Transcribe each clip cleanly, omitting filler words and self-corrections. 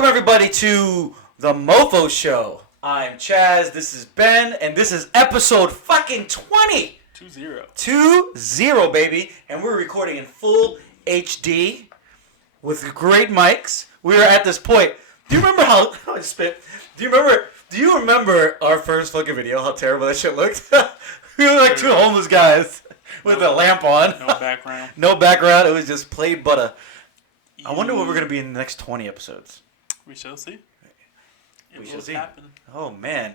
Welcome everybody to the MOFO show. I'm Chaz, this is Ben, and this is episode fucking 20. 20, baby. And we're recording in full HD with great mics. We are at this point. Do you remember how I spit? Do you remember our first fucking video, how terrible that shit looked? We were like two homeless guys with a lamp on. No background. No background. It was just plain butter. I wonder what we're going to be in the next 20 episodes. We shall see. We shall see. Happen. Oh, man.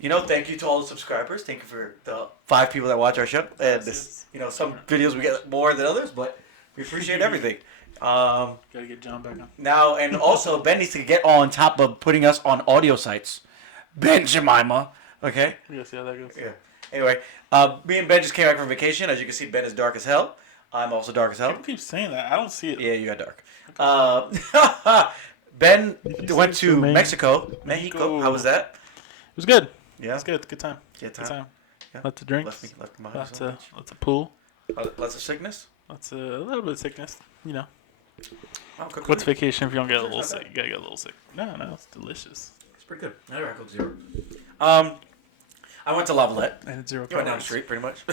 You know, thank you to all the subscribers. Thank you for the 5 people that watch our show. And this, you know, some videos we get more than others, but we appreciate everything. Gotta get John back on. Now, and also, Ben needs to get on top of putting us on audio sites. Ben Jemima. Okay? We gotta see how that goes. Yeah. Anyway, me and Ben just came back from vacation. As you can see, Ben is dark as hell. I'm also dark as hell. People keep saying that. I don't see it. Yeah, you got dark. Ben went to Mexico. How was that? It was good. Yeah, it was good. Good time. Good time. Yeah. Lots of drinks. Lots of pool. Lots of sickness. A little bit of sickness. You know. Okay, what's vacation if you don't get a little sick? You gotta get a little sick. No, it's delicious. It's pretty good. I never had Coke Zero. I went to Lavalette. And it's 0 calories. Went down the street, pretty much.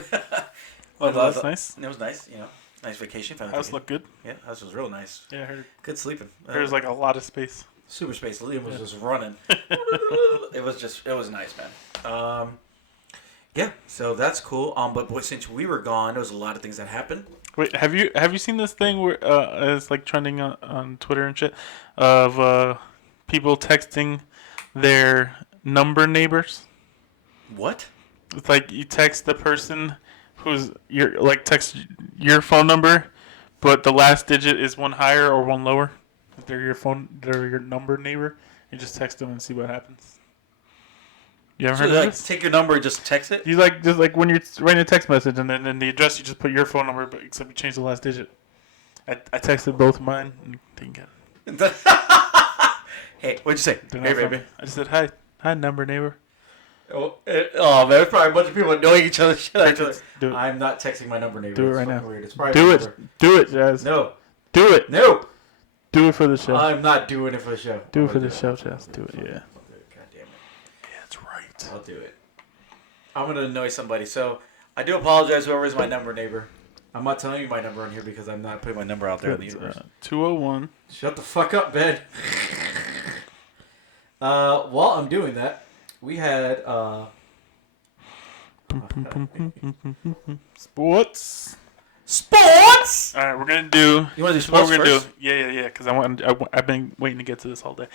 Well, that's nice. It was nice, you know. Nice vacation. House looked good. Yeah, house was real nice. Yeah, I heard. Good sleeping. There's like a lot of space. Super space. Liam was just running. It was nice, man. Yeah, so that's cool. But boy, since we were gone, there was a lot of things that happened. Wait, have you seen this thing where it's like trending on Twitter and shit of people texting their number neighbors? What? It's like you text the person who's text your phone number, but the last digit is one higher or one lower. If they're your number neighbor. You just text them and see what happens. You ever heard of this? Take your number and just text it? You just when you're writing a text message and then in the address you just put your phone number, but except you change the last digit. I texted both of mine and didn't get it. Hey, what'd you say? Hey, baby. I just said hi, number neighbor. Oh man, there's probably a bunch of people knowing each other. Shit at each other. Do it. I'm not texting my number neighbor. Do it right now. Weird. It's probably do it. Do it, Jazz. No. Do it. No. Do it for the show. I'm not doing it for the show. Do it for the show, Jazz. Do it, yeah. God damn it. Yeah, that's right. I'll do it. I'm gonna annoy somebody, so I do apologize. Whoever is my number neighbor. I'm not telling you my number on here because I'm not putting my number out there in the universe. 201. Shut the fuck up, Ben. While I'm doing that, we had Sports. Sports. All right, we're gonna do. You want to do sports first? Yeah. Because I've been waiting to get to this all day.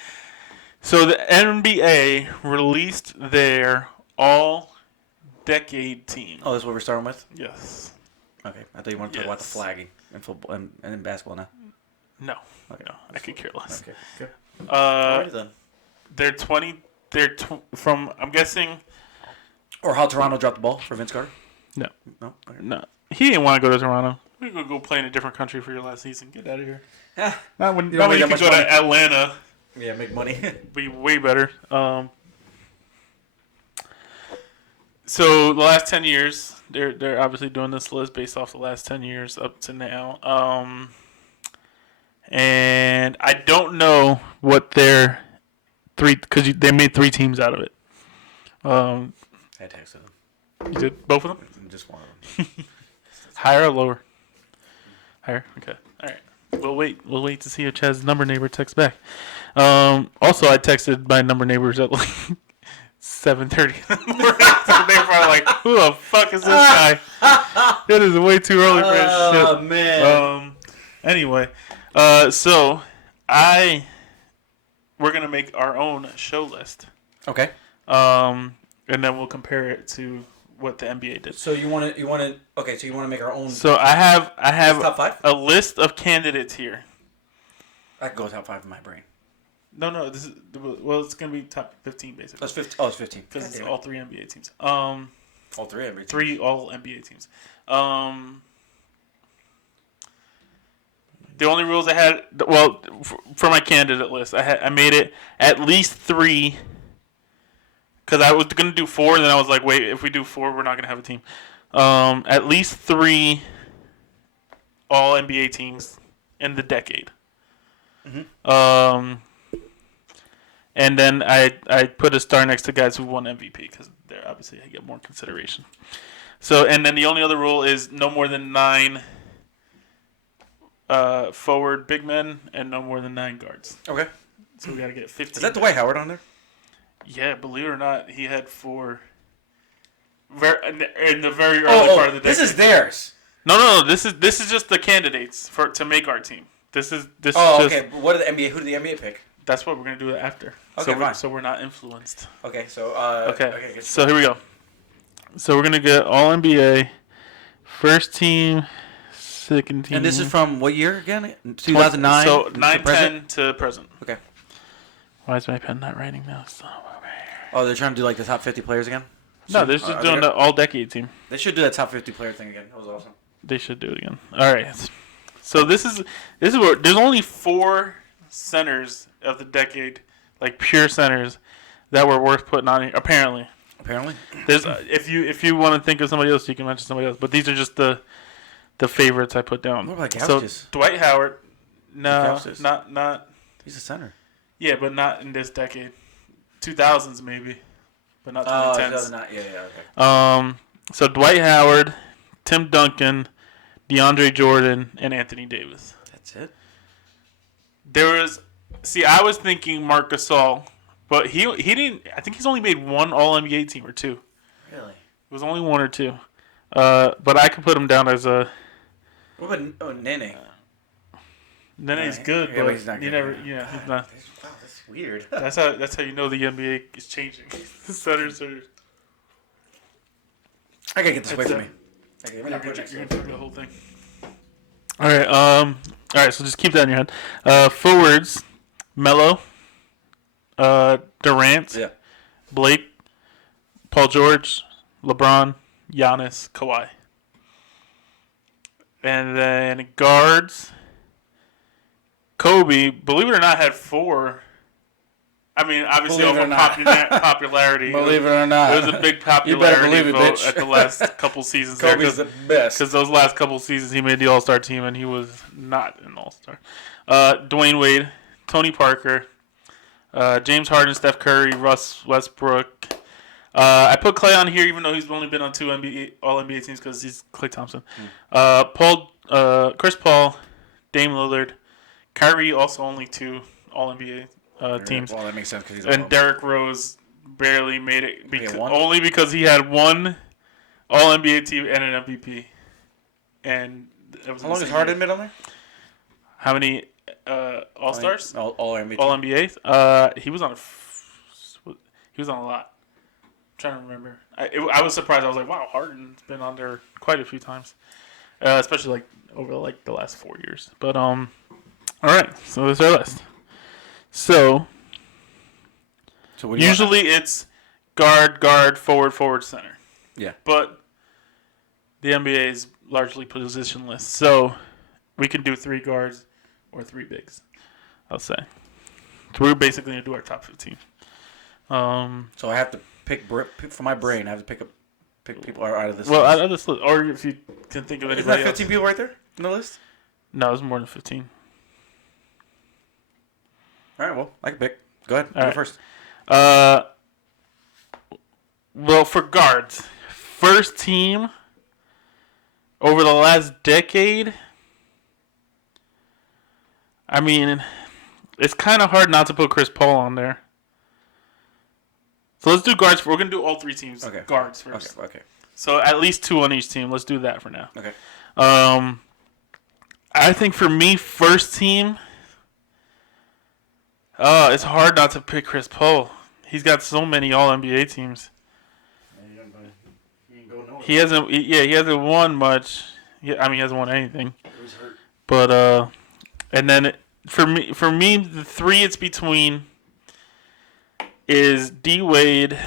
So the NBA released their all-decade team. Oh, that's what we're starting with. Yes. Okay, I thought you wanted to talk about the flagging in football and in basketball now. No. Okay. No, I could care less. Okay. Good. Alright then. They're 20. From I'm guessing. Or how Toronto dropped the ball for Vince Carter. No. No. Okay. No. He didn't want to go to Toronto. We could go play in a different country for your last season. Get out of here. Yeah. Not when you could go to Atlanta. Yeah, make money. Be way better. So the last 10 years, they're obviously doing this list based off the last 10 years up to now. And I don't know what their because they made 3 teams out of it. I texted them. You did both of them? Just one of them. Higher or lower? Higher. Okay. All right. We'll wait to see if Chaz's number neighbor texts back. Also, I texted my number neighbors at like 7:30 in the morning. So they were probably like, "Who the fuck is this guy?" It is way too early for this shit. Oh man. Anyway, so we're gonna make our own show list. Okay. And then we'll compare it to what the NBA did. So you want to make our own. So I have top 5? a list of candidates here. I can go top 5 in my brain. No, it's gonna be top 15 basically. That's 15. Oh, it's 15. Because it's all 3 NBA teams. All 3 NBA teams. 3 all NBA teams. The only rules I had, for my candidate list, I made it at least 3. Because I was going to do 4, and then I was like, wait, if we do 4, we're not going to have a team. At least 3 all NBA teams in the decade. Mm-hmm. And then I put a star next to guys who won MVP because they're obviously I get more consideration. So and then the only other rule is no more than 9 forward big men and no more than 9 guards. Okay. So we got to get 15. Is that Dwight Howard on there? Yeah, believe it or not, he had 4. In the very early part of the decade. This is theirs. No. This is just the candidates to make our team. This is just. Okay. But what did the NBA? Who did the NBA pick? That's what we're gonna do after. Okay, fine. So we're not influenced. Okay. So. Okay. So here we go. So we're gonna get all NBA, first team, second team. And this is from what year again? 2009. So 9-10 to present. Okay. Why is my pen not writing now? Oh, they're trying to do like the top 50 players again. No, they're just doing the all-decade team. They should do that top 50 player thing again. That was awesome. They should do it again. All right. So this is where there's only 4 centers of the decade, like pure centers, that were worth putting on here. Apparently. There's if you want to think of somebody else, you can mention somebody else. But these are just the favorites I put down. What about Gauchis? So Dwight Howard, no, not. He's a center. Yeah, but not in this decade. 2000s maybe, but not 2010s. Okay. So Dwight Howard, Tim Duncan, DeAndre Jordan, and Anthony Davis. That's it. I was thinking Marc Gasol, but he didn't. I think he's only made 1 All-NBA team or 2. Really? It was only 1 or 2. But I could put him down as a. What about Nene? Nene's good, but he's not good. He's not. Wow, that's weird. That's how you know the NBA is changing. The centers are. I gotta get this away from me. You're gonna do the whole thing. All right. All right. So just keep that in your head. Forwards: Melo, Durant, Blake, Paul George, LeBron, Giannis, Kawhi. And then guards: Kobe. Believe it or not, had 4. I mean, obviously over popularity. Believe it or not. It was a big popularity vote at the last couple seasons. Kobe's the best. Because those last couple seasons, he made the All-Star team, and he was not an All-Star. Dwayne Wade, Tony Parker, James Harden, Steph Curry, Russ Westbrook. I put Klay on here, even though he's only been on 2 All-NBA teams because he's Klay Thompson. Chris Paul, Dame Lillard, Kyrie, also only 2 All-NBA teams. Well, that makes sense because he's and Derrick Rose barely made it only because he had 1 All-NBA team and an MVP. And it was how long has Harden been on there? How many All-Stars? All-NBA. All-NBA. He was on a lot. I'm trying to remember. I was surprised. I was like, wow, Harden's been on there quite a few times, especially over the last 4 years. But all right. So that's our list. So usually it's guard, forward, center. Yeah. But the NBA is largely positionless, so we can do 3 guards or 3 bigs, I'll say. So we're basically going to do our top 15. So I have to pick for my brain. I have to pick people out of this list. Out of this list. Or if you can think of anybody else. Isn't that 15 people right there in the list? No, there's more than 15. All right, well, I can pick. Go ahead. Go first. Well, for guards, first team over the last decade, I mean, it's kind of hard not to put Chris Paul on there. So let's do guards. We're going to do all 3 teams. Okay. Guards first. Okay. So at least 2 on each team. Let's do that for now. Okay. I think for me, first team, it's hard not to pick Chris Paul. He's got so many All-NBA teams. He hasn't. He hasn't won much. He hasn't won anything. He's hurt. But and then for me, the 3 it's between is D Wade,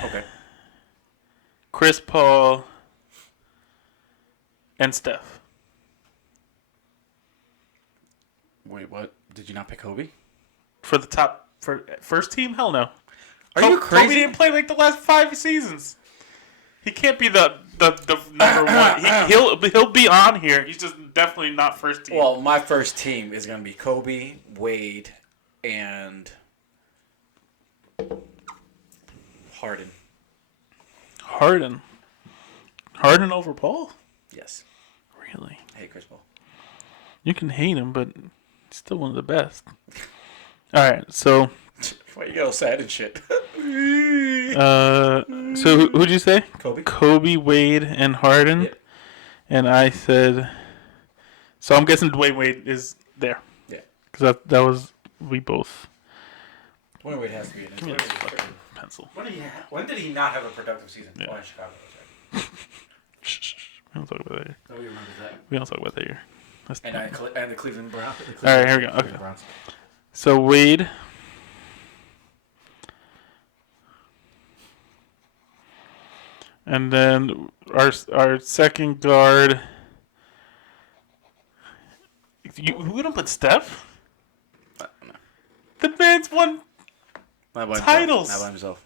Chris Paul, and Steph. Wait, what? Did you not pick Kobe? For first team? Hell no. Are you crazy? Kobe didn't play the last 5 seasons. He can't be the number 1. He'll be on here. He's just definitely not first team. Well, my first team is going to be Kobe, Wade, and Harden. Harden. Harden over Paul? Yes. Really? I hate Chris Paul. You can hate him, but he's still one of the best. All right, so. Why you get all sad and shit? So who'd you say? Kobe. Kobe, Wade, and Harden. Yep. And I said. So I'm guessing Dwayne Wade is there. Yeah. Because that was we both. Dwayne Wade has to be in it. Give me this fucking pencil. When did he not have a productive season? Yeah. Oh, in Chicago. Right. Shh. We don't talk about that here. Nobody remembers that. We don't talk about that here. And the Cleveland Browns. All right, here we go. Okay. So Wade. And then our second guard. Who gonna put Steph? No. The man's won Not by titles. Himself. Not by himself.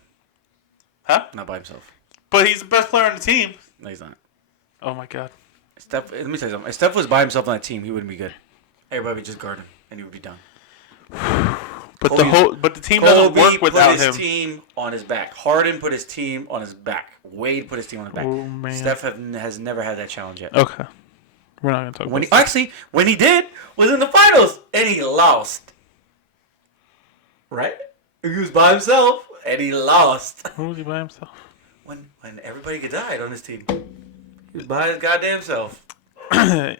Huh? Not by himself. But he's the best player on the team. No, he's not. Oh my god. Steph. Let me tell you something. If Steph was by himself on that team, he wouldn't be good. Everybody would just guard him, and he would be done. But the team doesn't work without him. Put his team on his back. Harden put his team on his back. Wade put his team on his back. Oh, man. Steph has never had that challenge yet. Okay. We're not gonna talk about When he did, was in the finals, and he lost. Right? He was by himself, and he lost. Who was he by himself? When everybody died on his team. He was by his goddamn self. I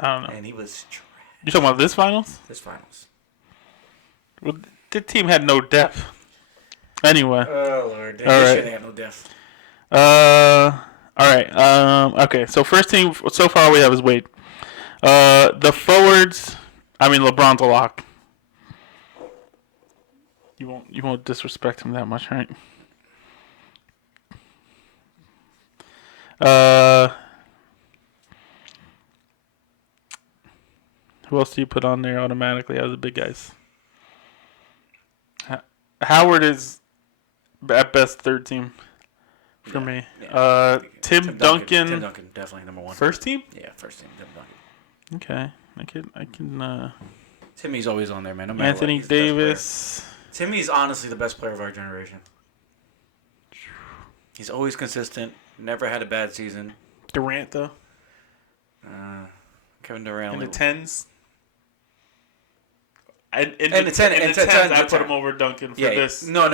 don't know. And he was trash. You talking about this finals? This finals. Well, the team had no depth. Anyway. Oh, Lord. They shouldn't have no depth. All right. Okay, so first team so far we have is Wade. The forwards, I mean LeBron's a lock. You won't disrespect him that much, right? Who else do you put on there automatically out of the big guys? Howard is at best third team for me. Yeah. Tim Duncan. Tim Duncan, definitely number one. First team? Yeah, first team. Tim Duncan. Okay. I can. Timmy's always on there, man. No matter Anthony what, Davis. Timmy's honestly the best player of our generation. He's always consistent. Never had a bad season. Durant though. Kevin Durant. In the tens. In the tens, I put him over Duncan for this. No.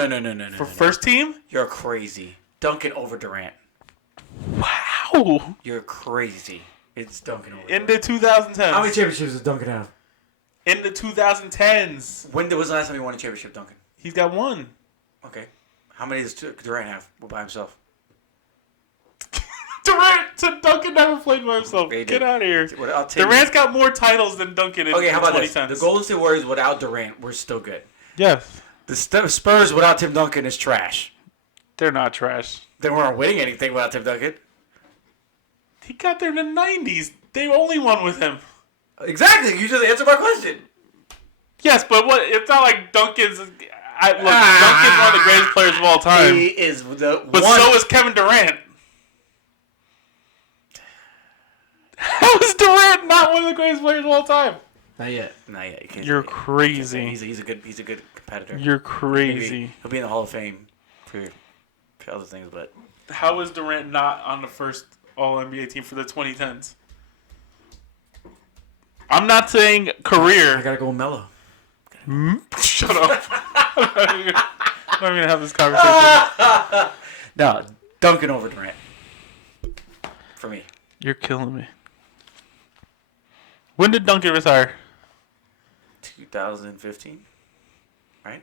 For first team? You're crazy. Duncan over Durant. Wow. You're crazy. It's Duncan over In Durant. the 2010s. How many championships does Duncan have? In the 2010s. When was the last time he won a championship, Duncan? He's got one. Okay. How many does Durant have by himself? Duncan never played by himself. Get out of here. Durant's got more titles than Duncan in the 2010s. How about this? The Golden State Warriors without Durant were still good. Yes. The Spurs without Tim Duncan is trash. They're not trash. They weren't winning anything without Tim Duncan. He got there in the 90s. They only won with him. Exactly. You just answered my question. Yes, but what? It's not like Duncan's... Duncan's one of the greatest players of all time. He is the But one. so is Kevin Durant. How is Durant not one of the greatest players of all time? Not yet. You're crazy. He's a good competitor. You're crazy. Maybe he'll be in the Hall of Fame for other things, but how is Durant not on the first All-NBA team for the 2010s? I'm not saying career. I gotta go with Melo. Shut up. I'm not gonna have this conversation. No, Duncan over Durant. For me. You're killing me. When did Duncan retire? 2015. Right?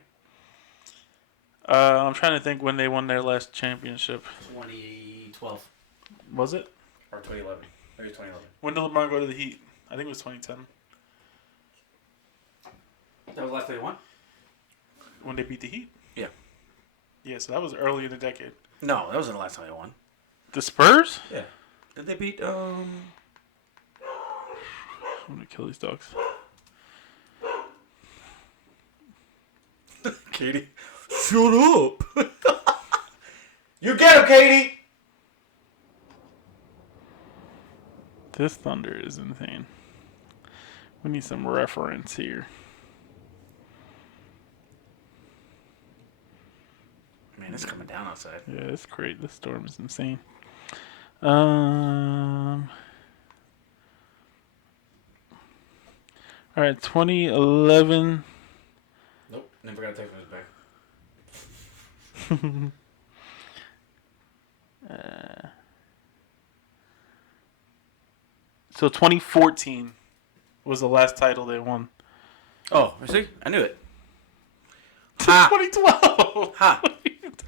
I'm trying to think when they won their last championship. 2012. Was it? Or 2011. Maybe 2011. When did LeBron go to the Heat? I think it was 2010. That was the last time they won? When they beat the Heat? Yeah. Yeah, so that was early in the decade. No, that wasn't the last time they won. The Spurs? Yeah. Did they beat, I'm gonna kill these dogs. Katie, shut up. You get him, Katie. This thunder is insane. We need some reference here. Man, it's coming down outside. Yeah, it's great. This storm is insane. All right, 2011. Nope, never got a text message back. So 2014 was the last title they won. Oh, see? I knew it. 2012. Ha!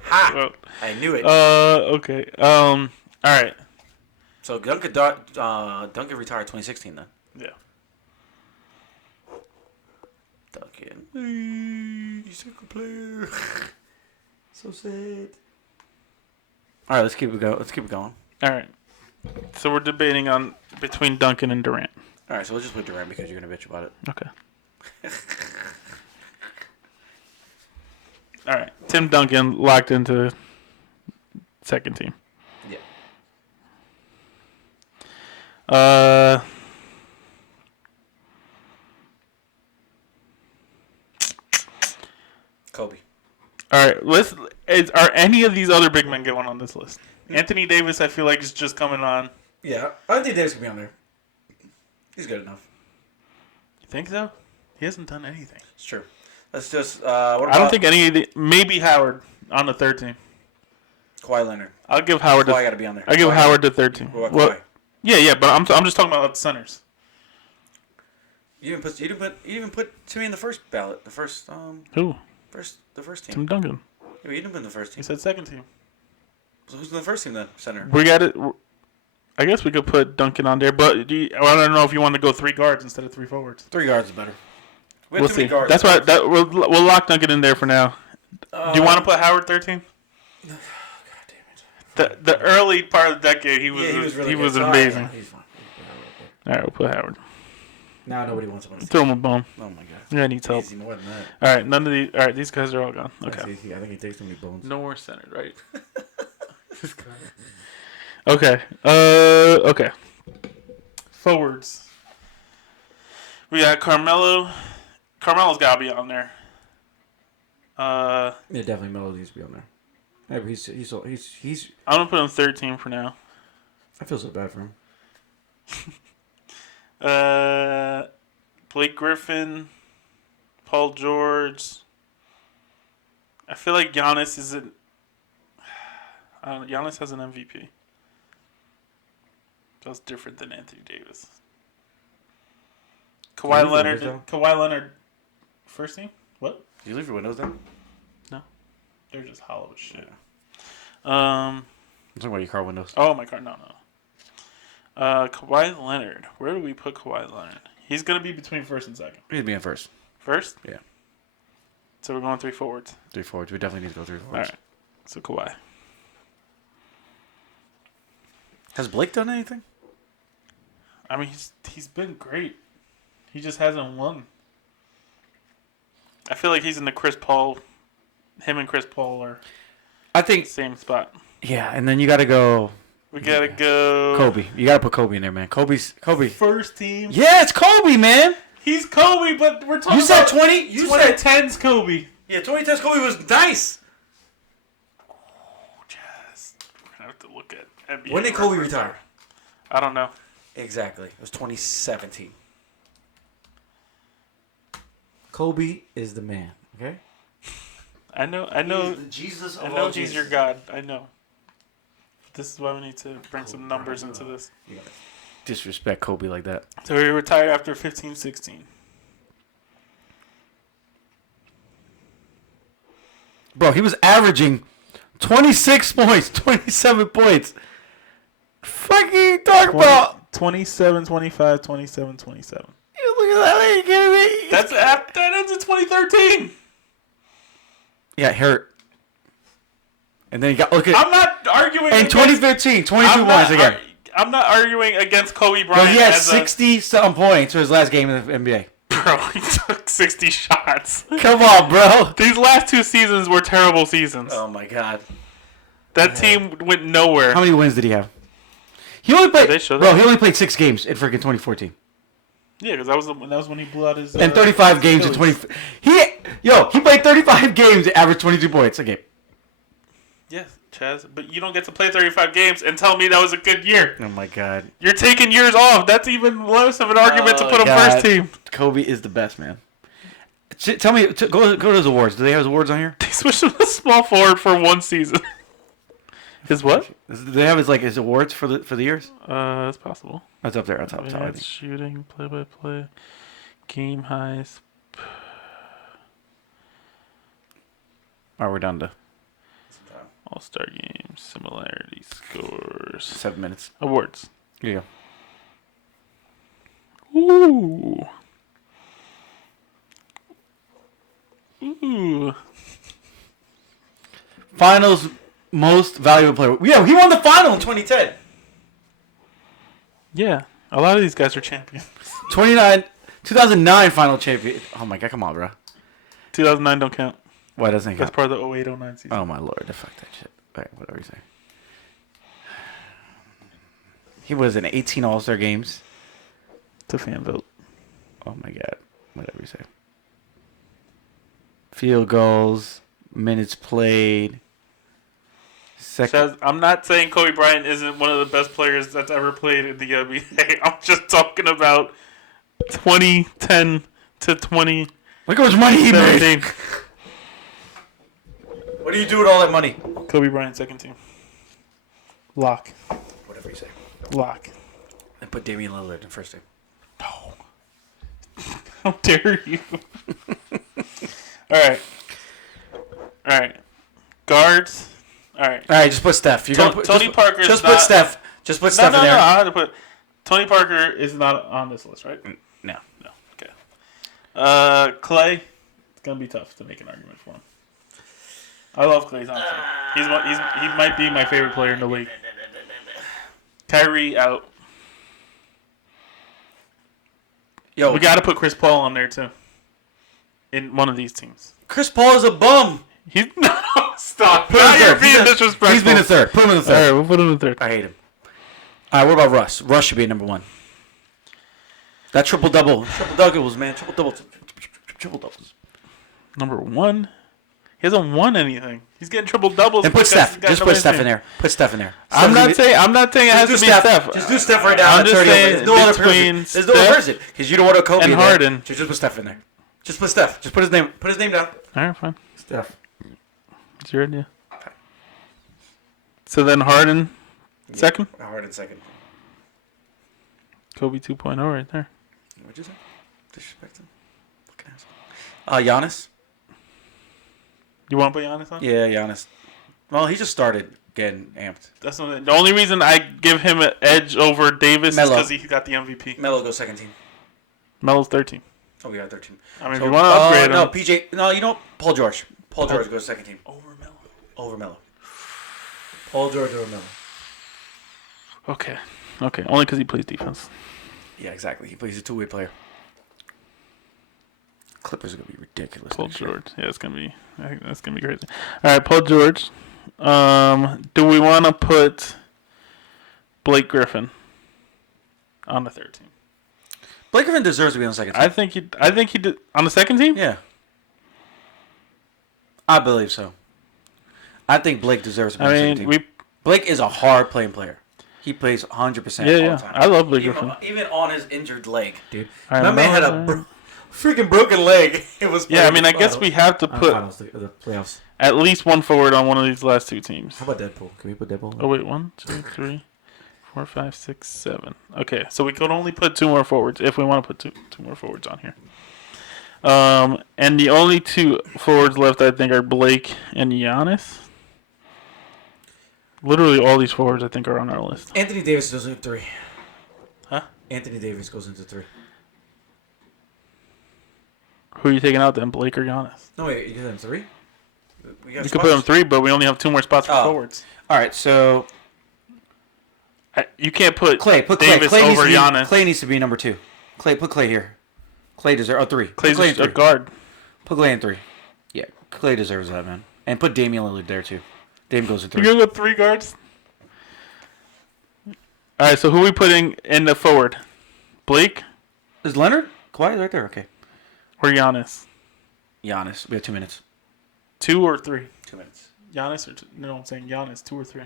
Ha! I knew it. Okay. All right. So Duncan retired 2016 then. Yeah. Duncan. He's a good player. So sad. All right, let's keep it going. All right. So we're debating on between Duncan and Durant. All right, so we'll just put Durant because you're gonna bitch about it. Okay. All right. Tim Duncan locked into second team. Yeah. Kobe. All right. Are any of these other big men going on this list? Anthony Davis, I feel like, is just coming on. Yeah, I think Davis could be on there. He's good enough. You think so? He hasn't done anything. It's true. Let's just. I don't think any of the. Maybe Howard on the third team. Kawhi Leonard. I'll give Howard. Kawhi got to be on there. I'll give Howard the third team. What about Kawhi? Yeah, but I'm just talking about the centers. You didn't put Timmy in the first ballot. The first Who? The first team. Tim Duncan. Yeah, but you didn't put in the first team. He said second team. So who's in the first team then? Center. We got it. I guess we could put Duncan on there, but I don't know if you want to go 3 guards instead of 3 forwards. 3 guards is better. We'll see. That's why we'll lock Duncan in there for now. Do you want to put Howard 13? God damn it. The early part of the decade, he was amazing. He's fine. All right, we'll put Howard. Now nobody wants him on the Throw him a bone. Oh my god. Yeah, he needs help. Easy, more than that. All right, none of these. All right, these guys are all gone. Okay. That's easy. I think he takes too many bones. No more centered, right? Okay. Okay. Forwards. We got Carmelo. Carmelo's got to be on there. Yeah, definitely Melo needs to be on there. Yeah, but he's. I'm gonna put him 13 for now. I feel so bad for him. Blake Griffin, Paul George. I feel like Giannis isn't. Giannis has an MVP. That's different than Anthony Davis. Kawhi Leonard, first team? What? Did you leave your windows down? No, they're just hollow as shit. I'm talking about your car windows. Oh, my car. No. Kawhi Leonard. Where do we put Kawhi Leonard? He's gonna be between first and second. He'd be in first. First? Yeah. So we're going 3 forwards. 3 forwards. We definitely need to go 3 forwards. All right. So Kawhi. Has Blake done anything? I mean, he's been great. He just hasn't won. I feel like he's in the Chris Paul. Him and Chris Paul are. I think same spot. Yeah, and then you got to go. We gotta go. Kobe. You gotta put Kobe in there, man. Kobe. First team. Yeah, it's Kobe, man. He's Kobe, but we're talking. You said about 20. You said 10's Kobe. Yeah, 2010's Kobe was nice. Oh, Jazz. We're gonna have to look at NBA. When did Kobe retire? I don't know. Exactly. It was 2017. Kobe is the man. Okay. I know. He's the Jesus of I all know he's Jesus. your God. I know. This is why we need to bring some numbers into this. You gotta disrespect Kobe like that. So he retired after 15-16. Bro, he was averaging 26 points, 27 points. Fucking talk about 27, 25, 27, 27. You look at that. Are you kidding me? That ends in 2013. He got hurt. And then he got I'm not arguing. In 2015, 22 points again. I'm not arguing against Kobe Bryant. Bro, he had 60-something points for his last game in the NBA. Bro, he took 60 shots. Come on, bro. These last 2 seasons were terrible seasons. Oh, my God. That team went nowhere. How many wins did he have? He only played. He only played 6 games in freaking 2014. Yeah, because that was when he blew out his. And 35 games in 20. He played 35 games and averaged 22 points a game. Yes, Chaz, but you don't get to play 35 games and tell me that was a good year. Oh my God! You're taking years off. That's even less of an argument to put him first team. Kobe is the best, man. Tell me, go to his awards. Do they have his awards on here? They switched him to small forward for one season. His what? Do they have his awards for the years? That's possible. That's up there. That's up top. Shooting, play-by-play, game highs. All right, we're down to All-Star games, similarities, scores. 7 minutes. Awards. Yeah. Ooh. Ooh. Finals most valuable player. Yeah, he won the final in 2010. Yeah, a lot of these guys are champions. 2009 final champion. Oh my God, come on, bro. 2009 don't count. Why doesn't it count? That's part of the 08-09 season. Oh my Lord, fuck that shit. All right, whatever you say. He was in 18 All-Star games. It's a fan vote. Oh my God, whatever you say. Field goals, minutes played. Chaz, I'm not saying Kobe Bryant isn't one of the best players that's ever played in the NBA. I'm just talking about 2010 to 2017. Look how much money he made. What do you do with all that money? Kobe Bryant, second team. Lock. Whatever you say. Lock. And put Damian Lillard in first team. No. How dare you? All right. Guards. All right, just put Steph. Tony Parker. Just put Steph. Just put Steph in there. No, I had to put. Tony Parker is not on this list, right? No. Okay. Clay. It's gonna be tough to make an argument for him. I love Clay's honestly. He might be my favorite player in the league. Kyrie out. Yo, we got to put Chris Paul on there too. In one of these teams. Chris Paul is a bum. He's not. Stop. Put him in You're third. being disrespectful. He's been in third. Put him in the third. All right, we'll put him in third. I hate him. All right, what about Russ? Russ should be number one. That triple doubles, man. Triple doubles. Number one. He hasn't won anything. He's getting triple doubles. And put Steph. Just put Steph in there. Put Steph in there. I'm not saying it has to be Steph. Just do Steph right now. I'm just saying there's no other person. There's no other person because you don't want to Kobe and Harden. Just put Steph in there. Just put Steph. Just put his name. Put his name down. All right, fine. Steph. It's your idea. So then Harden, second. Harden second. Kobe 2.0 right there. What'd you say? Disrespect him. Fucking asshole. Giannis. You want to put Giannis on? Yeah, Giannis. Well, he just started getting amped. That's the only reason I give him an edge over Davis is because he got the MVP. Melo goes second team. Melo's 13. Oh, we got 13. I mean, if you want to upgrade him. No, PJ. No, you know Paul George. Paul George goes second team. Over Melo. Paul George over Melo. Okay. Only because he plays defense. Yeah, exactly. He plays a two-way player. Clippers are gonna be ridiculous. Paul George. Yeah, that's gonna be crazy. All right, Paul George. Do we want to put Blake Griffin on the third team? Blake Griffin deserves to be on the second team. I think he did on the second team. Yeah, I believe so. I think Blake deserves to be on the second team. Blake is a hard playing player. He plays 100% all the time. I love Blake Griffin. Even on his injured leg, dude. Right, my man had a freaking broken leg. It was. Yeah, I mean, I guess we have to put the playoffs. At least one forward on one of these last two teams. How about Deadpool? Can we put Deadpool? Oh wait, 1, 2, 3, 4, 5, 6, 7. Okay, so we could only put two more forwards if we want to put two more forwards on here. And the only two forwards left, I think, are Blake and Giannis. Literally all these forwards, I think, are on our list. Anthony Davis goes into 3. Huh? Anthony Davis goes into 3. Who are you taking out then, Blake or Giannis? No, wait, you got him 3? You could put them 3, but we only have 2 more spots for forwards. All right, so you can't put Davis Davis over Giannis. Clay needs to be number 2. Put Clay here. Clay deserves 3. Clay's Clay a guard. Put Clay in 3. Yeah, Clay deserves that, man. And put Damian Lillard there too. Dame goes in 3. You're gonna go 3 guards. All right, so who are we putting in the forward? Blake? Is Leonard? Kawhi right there. Okay. Or Giannis? Giannis. We have 2 minutes. 2 or 3? 2 minutes. Giannis or no? I'm saying Giannis 2 or 3.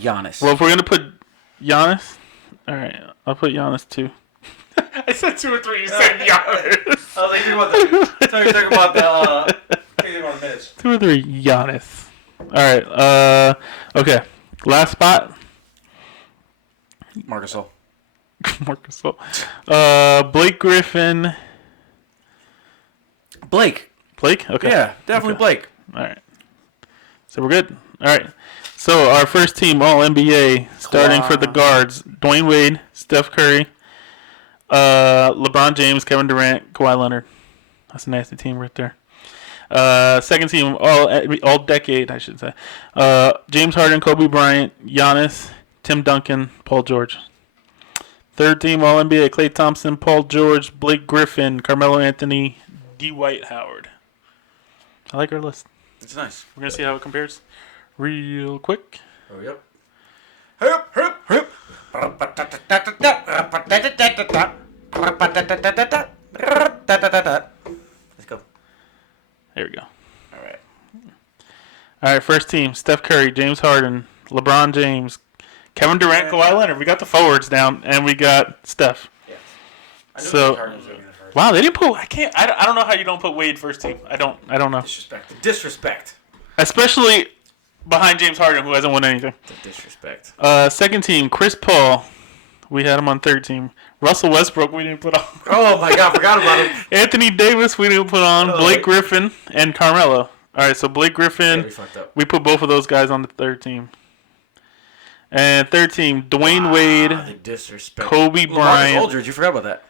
Giannis. Well, if we're gonna put Giannis, all right, I'll put Giannis 2. I said 2 or 3. You said Giannis. I was like, talking about the minutes. 2 or 3, Giannis. All right. Okay. Last spot. Marc Gasol. Marc Gasol. Blake Griffin. Blake. Okay. Yeah, definitely okay. Blake. All right. So we're good. All right. So our first team, All NBA, starting for the guards: Dwayne Wade, Steph Curry, LeBron James, Kevin Durant, Kawhi Leonard. That's a nasty team right there. Second team, all decade, I should say. James Harden, Kobe Bryant, Giannis, Tim Duncan, Paul George. Third team, All NBA, Klay Thompson, Paul George, Blake Griffin, Carmelo Anthony, Dwight Howard. I like our list. It's nice. We're gonna see how it compares real quick. Oh, yep. Hurry Let's go. There we go. All right. All right, first team: Steph Curry, James Harden, LeBron James, Kevin Durant, Kawhi Leonard. We got the forwards down, and we got Steph. Yes. So, wow, they didn't put. I don't know how you don't put Wade first team. I don't know. Disrespect. Especially behind James Harden, who hasn't won anything. The disrespect. Second team: Chris Paul. We had him on third team. Russell Westbrook, we didn't put on. Oh my God, forgot about him. Anthony Davis, we didn't put on. Blake Griffin and Carmelo. All right, so Blake Griffin, we put both of those guys on the third team. And third team, Dwayne Wade, the disrespect. Kobe Bryant. Aldridge, you forgot about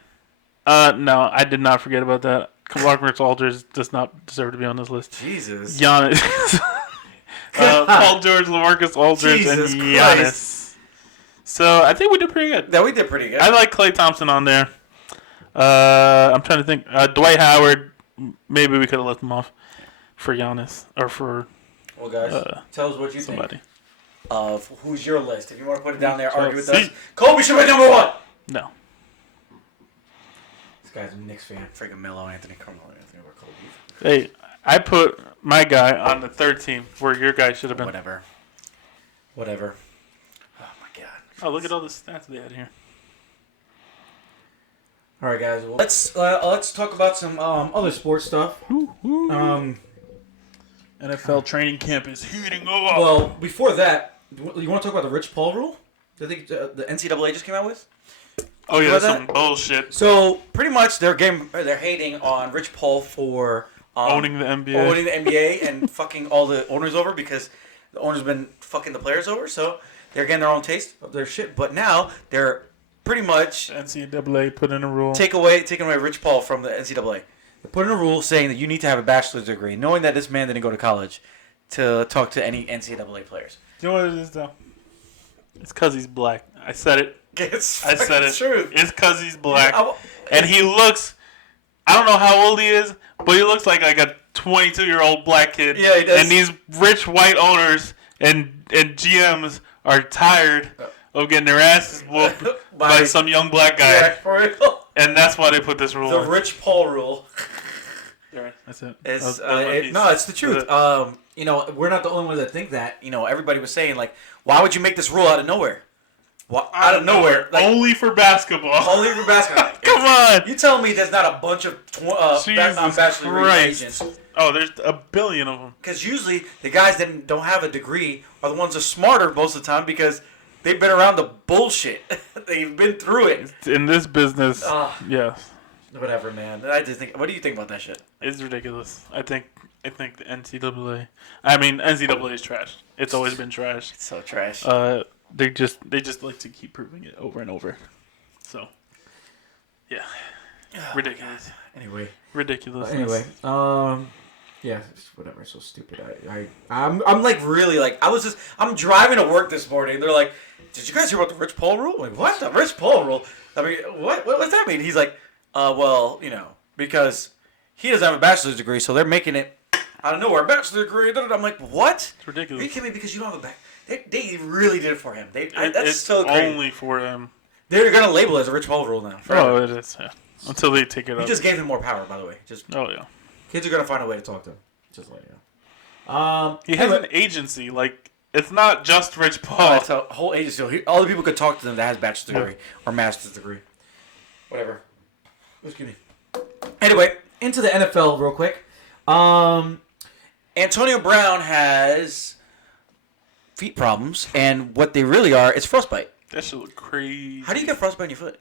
that. No, I did not forget about that. LaMarcus Aldridge does not deserve to be on this list. Jesus. Giannis. Paul George, LaMarcus Aldridge, Jesus and Giannis. Christ. So I think we did pretty good. Yeah, we did pretty good. I like Klay Thompson on there. I'm trying to think. Dwight Howard, maybe we could have left him off for Giannis or for. Well, guys, tell us what you think of who's your list. If you want to put it down there, argue with us. Kobe should be number 1. No. This guy's a Knicks fan. Freaking Melo, Anthony, Carmelo, Anthony, or Kobe. Hey, I put my guy on the third team where your guy should have been. Whatever. Oh my God. Oh, look at all the stats they had here. All right, guys. Well, let's talk about some other sports stuff. NFL training camp is heating up. Well, before that, you want to talk about the Rich Paul rule? I think the NCAA just came out with. Oh yeah, that's some bullshit. So pretty much they're hating on Rich Paul for owning the NBA, and fucking all the owners over because the owners been fucking the players over. So they're getting their own taste of their shit. But now they're pretty much NCAA put in a rule taking away Rich Paul from the NCAA. They put in a rule saying that you need to have a bachelor's degree, knowing that this man didn't go to college, to talk to any NCAA players. You know what it is though? It's because he's black. I said it. I said it. True. It's because he's black, and he looks. I don't know how old he is, but he looks like a 22-year-old black kid. Yeah, he does. And these rich white owners and GMs are tired of getting their asses whooped by some young black guy. Yeah, for real. And that's why they put this rule. The Rich Paul rule. That's it. It's the truth. We're not the only ones that think that. Everybody was saying why would you make this rule out of nowhere? Out of nowhere. Only for basketball. Only for basketball. Come on. You tell me there's not a bunch of bachelor agents. Oh, there's a billion of them. Because usually the guys that don't have a degree are the ones that are smarter most of the time because they've been around the bullshit. They've been through it. In this business, yes. Whatever, man. I just think. What do you think about that shit? It's ridiculous. I think the NCAA. I mean, NCAA is trash. It's always been trash. It's so trash. They just like to keep proving it over and over. So, yeah, ridiculous. Anyway, ridiculous. Yeah, whatever. It's so stupid. I'm really I'm driving to work this morning. They're like, "Did you guys hear about the Rich Paul rule?" I'm like, what? The Rich Paul rule? I mean, what's that mean? He's like, well, because he doesn't have a bachelor's degree, so they're making it out of nowhere. Bachelor's degree. I'm like, what? It's ridiculous. Are you kidding me? Because you don't have a back. They really did it for him. It's so great. Only for him. They're gonna label it as a Rich Paul rule now. Oh, it is. Yeah. Until they take it up. You just gave him more power, by the way. Oh yeah. Kids are gonna find a way to talk to him. Just let you know. He has an agency. Like, it's not just Rich Paul. It's a whole agency. All the people could talk to them that has bachelor's degree or master's degree. Whatever. Excuse me. Anyway, into the NFL real quick. Antonio Brown has feet problems, and what they really are is frostbite. That shit look crazy. How do you get frostbite in your foot?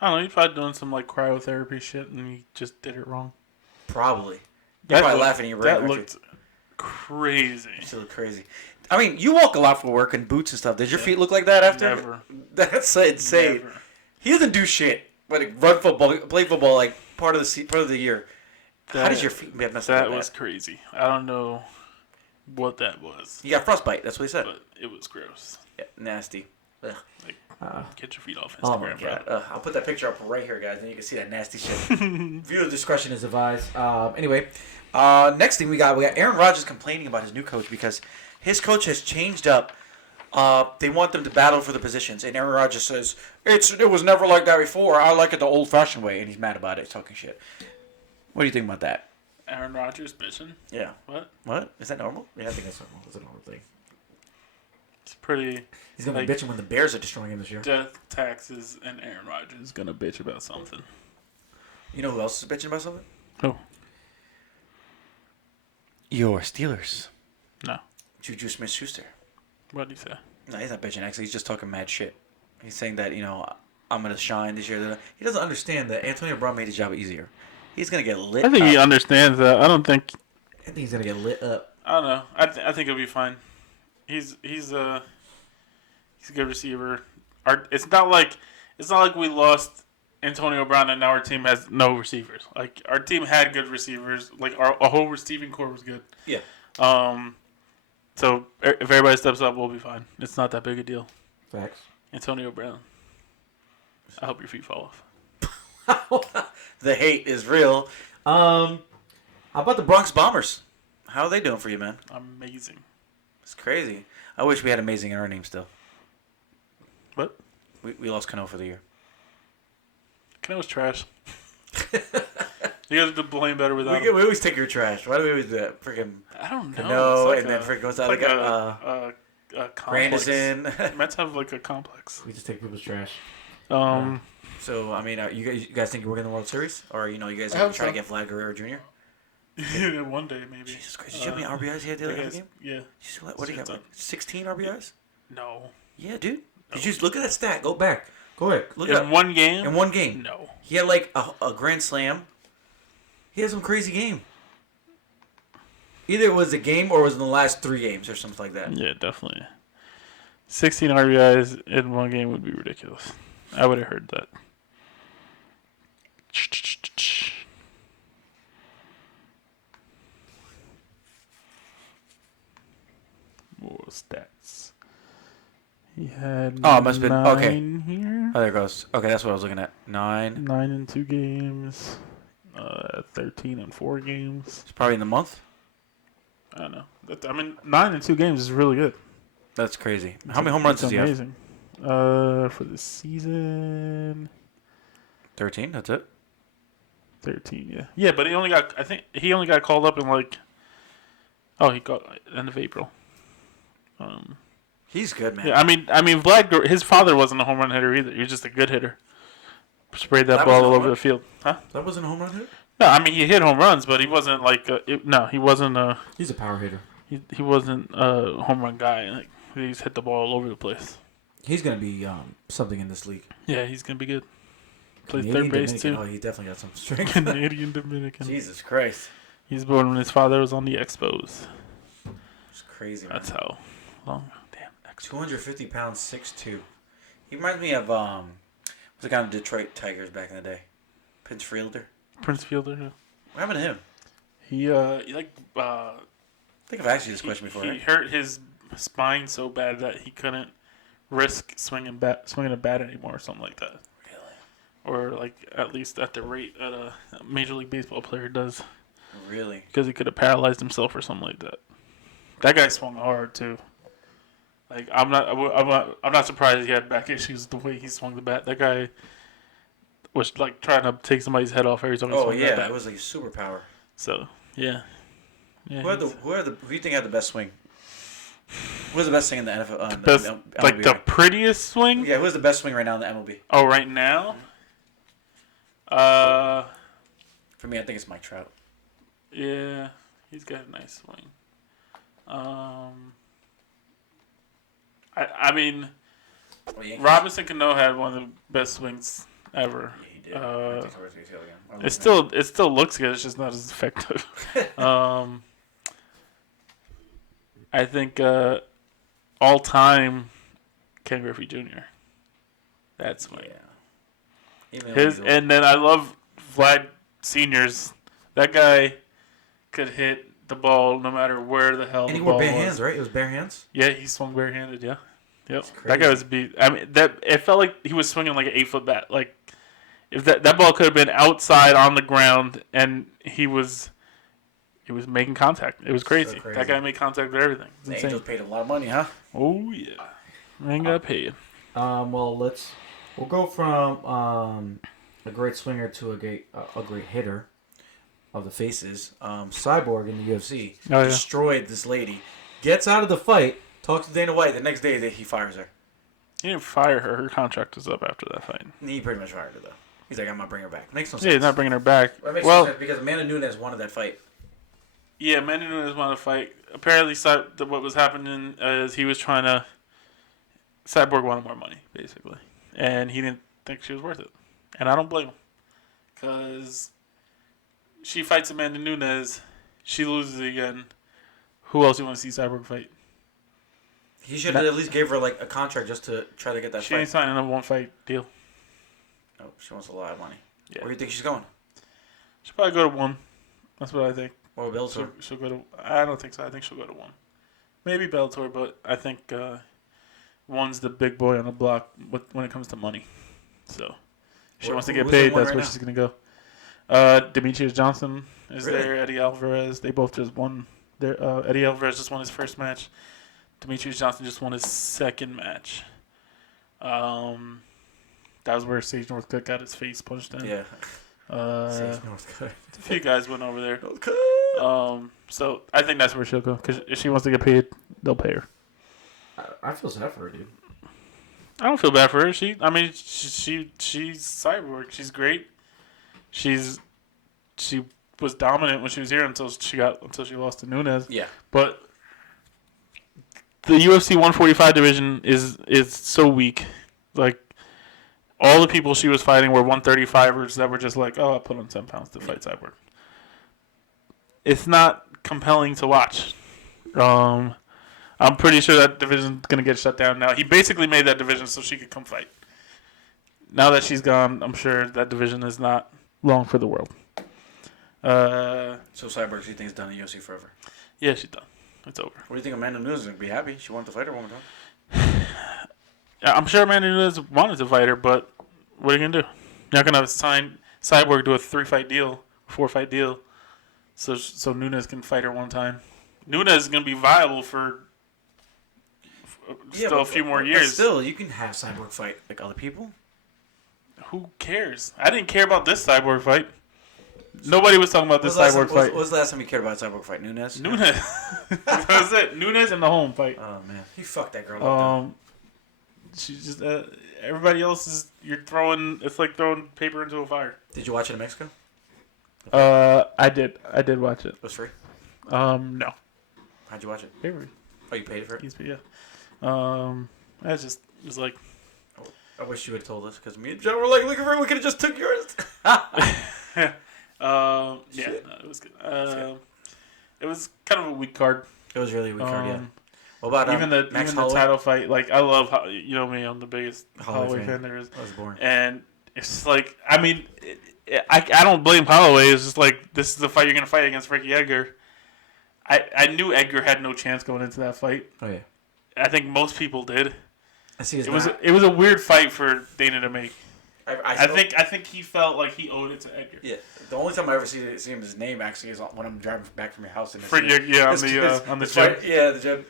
I don't know. He's probably doing some like cryotherapy shit, and he just did it wrong. Probably. You're probably laughing in your brain. That looked crazy. You still look crazy. I mean, you walk a lot for work and boots and stuff. Did your feet look like that after? Never. That's insane. Never. He doesn't do shit but run football, play football like part of the year. How does your feet get messed up? That was crazy. I don't know what that was. You got frostbite. That's what he said. But it was gross. Yeah, nasty. Ugh. Like, get your feet off Oh Instagram, my god! I'll put that picture up right here, guys, and you can see that nasty shit. Viewer discretion is advised. Anyway, next thing we got Aaron Rodgers complaining about his new coach because his coach has changed up. They want them to battle for the positions, and Aaron Rodgers says it was never like that before. I like it the old-fashioned way, and he's mad about it, talking shit. What do you think about that? Aaron Rodgers bitching? Yeah. What? Is that normal? Yeah, I think that's normal. That's a normal thing. It's pretty. He's gonna be bitching when the Bears are destroying him this year. Death, taxes, and Aaron Rodgers is gonna bitch about something. You know who else is bitching about something? Who? Your Steelers. No. Juju Smith-Schuster. What did he say? No, he's not bitching. Actually, he's just talking mad shit. He's saying that, I'm going to shine this year. He doesn't understand that Antonio Brown made his job easier. He's going to get lit up. I think he understands that. I think he's going to get lit up. I don't know. I think he'll be fine. He's a good receiver. It's not like we lost Antonio Brown and now our team has no receivers. Like, our team had good receivers. Like, our whole receiving core was good. Yeah. So if everybody steps up, we'll be fine. It's not that big a deal. Facts. Antonio Brown. I hope your feet fall off. The hate is real. How about the Bronx Bombers? How are they doing for you, man? Amazing. It's crazy. I wish we had amazing in our name still. What? We lost Cano for the year. Cano was trash. You guys have to blame better without We always take your trash. Why do we always do that? Freaking I don't know. Cano, and then freaking goes out like a complex. Grandison. Mets have like a complex. We just take people's trash. So I mean, you guys think you're winning the World Series, or you guys I are hope trying so. to get Vlad Guerrero Jr.? Yeah, one day maybe. Jesus Christ! Did you have any RBIs he had the other game? Yeah. What do you got? Like 16 RBIs? No. Yeah, dude. Did you look at that stat? Go back. Go ahead. Look In at one game. In one game. No. He had like a grand slam. He had some crazy game. Either it was a game or it was in the last 3 games or something like that. Yeah, definitely. 16 RBIs in one game would be ridiculous. I would have heard that. More stats. He had Oh, it must have been okay. Here. Oh, there it goes. Okay, that's what I was looking at. 9. 9 in 2 games. 13 in 4 games. It's probably in the month. I don't know. 9 in 2 games is really good. That's crazy. How many home runs does he have? Amazing. For the season, 13. That's it. 13. Yeah. Yeah, but I think he only got called up in like. Oh, he got end of April. He's good, man. Yeah, I mean, Vlad. His father wasn't a home run hitter either. He was just a good hitter. Sprayed that ball all over the field. Huh? That wasn't a home run hitter? No, I mean he hit home runs, but he wasn't like. He wasn't a. He's a power hitter. He wasn't a home run guy. Like, he just hit the ball all over the place. He's gonna be something in this league. Yeah, he's gonna be good. Plays Canadian third base Dominican. too. Oh, he definitely got some strength. Canadian Dominican. Jesus Christ. He's born when his father was on the Expos. It's crazy, man. That's how long. Damn. 250 pounds, 6'2". He reminds me of was the guy in the Detroit Tigers back in the day, Prince Fielder. Prince Fielder. Yeah. What happened to him? He I think I've asked you this question before. He Right? hurt his spine so bad that he couldn't risk swinging a bat anymore, or something like that. Really? Or like at least at the rate that a Major League Baseball player does. Really? Because he could have paralyzed himself or something like that. That guy swung hard too. Like I'm not surprised he had back issues the way he swung the bat. That guy was like trying to take somebody's head off every time he swung that bat. It was like a superpower. So yeah. Who do you think had the best swing? Who's the best swing in the NFL? The MLB the prettiest swing? Yeah, who's the best swing right now in the MLB? Oh, right now? For me, I think it's Mike Trout. Yeah, he's got a nice swing. I mean, Robinson Cano had one of the best swings ever. Yeah, he did. It still looks good. It's just not as effective. I think all time Ken Griffey Jr. That swing. Yeah. And then I love Vlad Senior's. That guy could hit the ball no matter where the hell the ball was. And he wore bare hands, right? It was bare hands? Yeah, he swung barehanded, yeah. Yep. That guy was beat. I mean, it felt like he was swinging like an 8-foot bat. Like, if that ball could have been outside on the ground and he was making contact. It was crazy. So crazy. That guy made contact with everything. The Angels paid a lot of money, huh? Oh, yeah. Man got paid. Well, we'll go from a great swinger to a great hitter of the faces. Cyborg in the UFC Oh, yeah. destroyed this lady. Gets out of the fight. Talks to Dana White. The next day, he fires her. He didn't fire her. Her contract was up after that fight. He pretty much fired her, though. He's like, I'm not bringing her back. Makes no sense. Yeah, he's not bringing her back. That makes no sense because Amanda Nunes wanted that fight. Yeah, Amanda Nunes wanted to fight. Apparently, what was happening is he was trying to... Cyborg wanted more money, basically. And he didn't think she was worth it. And I don't blame him. Because she fights Amanda Nunes. She loses again. Who else do you want to see Cyborg fight? He should have at least gave her like a contract just to try to get that She fight. ain't signing a one-fight deal. No, she wants a lot of money. Yeah. Where do you think she's going? She'll probably go to 1. That's what I think. Or Bellator? She'll go to... I don't think so. I think she'll go to 1. Maybe Bellator, but I think 1's the big boy on the block when it comes to money. So, if she wants to get paid, that's where she's going to go. Demetrius Johnson is there. Eddie Alvarez. They both just won. Eddie Alvarez just won his first match. Demetrius Johnson just won his second match. That was where Sage Northcutt got his face punched in. Yeah. Sage Northcutt. A few guys went over there. Northcutt. So I think that's where she'll go because if she wants to get paid, they'll pay her. I feel sad for her, dude. I don't feel bad for her. She's Cyborg. She's great. She was dominant when she was here until she lost to Nunes. Yeah. But the UFC 145 division is so weak. Like, all the people she was fighting were 135ers that were just like, oh, I'll put on 10 pounds to fight Cyborg. It's not compelling to watch. I'm pretty sure that division's going to get shut down now. He basically made that division so she could come fight. Now that she's gone, I'm sure that division is not long for the world. So Cyborg, you think is done in UFC forever? Yeah, she's done. It's over. What do you think Amanda Nunes is going to be happy? She wanted to fight her one more time. Yeah, I'm sure Amanda Nunes wanted to fight her, but what are you going to do? You're not going to sign Cyborg to a 3-fight deal, 4-fight deal, so Nunes can fight her one time. Nunes is going to be viable for still a few more years. But still, you can have Cyborg fight like other people. Who cares? I didn't care about this Cyborg fight. Nobody was talking about this Cyborg fight. What was the last time you cared about a Cyborg fight? Nunes? Nunes. That was it. Nunes and the home fight. Oh, man. He fucked that girl up. She's just... everybody else is... It's like throwing paper into a fire. Did you watch it in Mexico? I did. I did watch it. It was free? No. How'd you watch it? Free. Oh, you paid for it? Yeah. It was like... I wish you had told us, because me and Joe were like, looking for it. We could have just took yours. Yeah, no, it was good. It was kind of a weak card. It was really a weak card, yeah. What about even the title fight? Like, I love how, you know me, I'm the biggest Holloway fan there is. That was boring. And it's just like, I mean, I don't blame Holloway. It's just like, this is the fight you're gonna fight against Frankie Edgar. I knew Edgar had no chance going into that fight. Oh yeah. I think most people did. I see. It was a weird fight for Dana to make. I think he felt like he owed it to Edgar. Yeah, the only time I ever see him his name actually is when I'm driving back from your house. And on the gym. Yeah, the gym.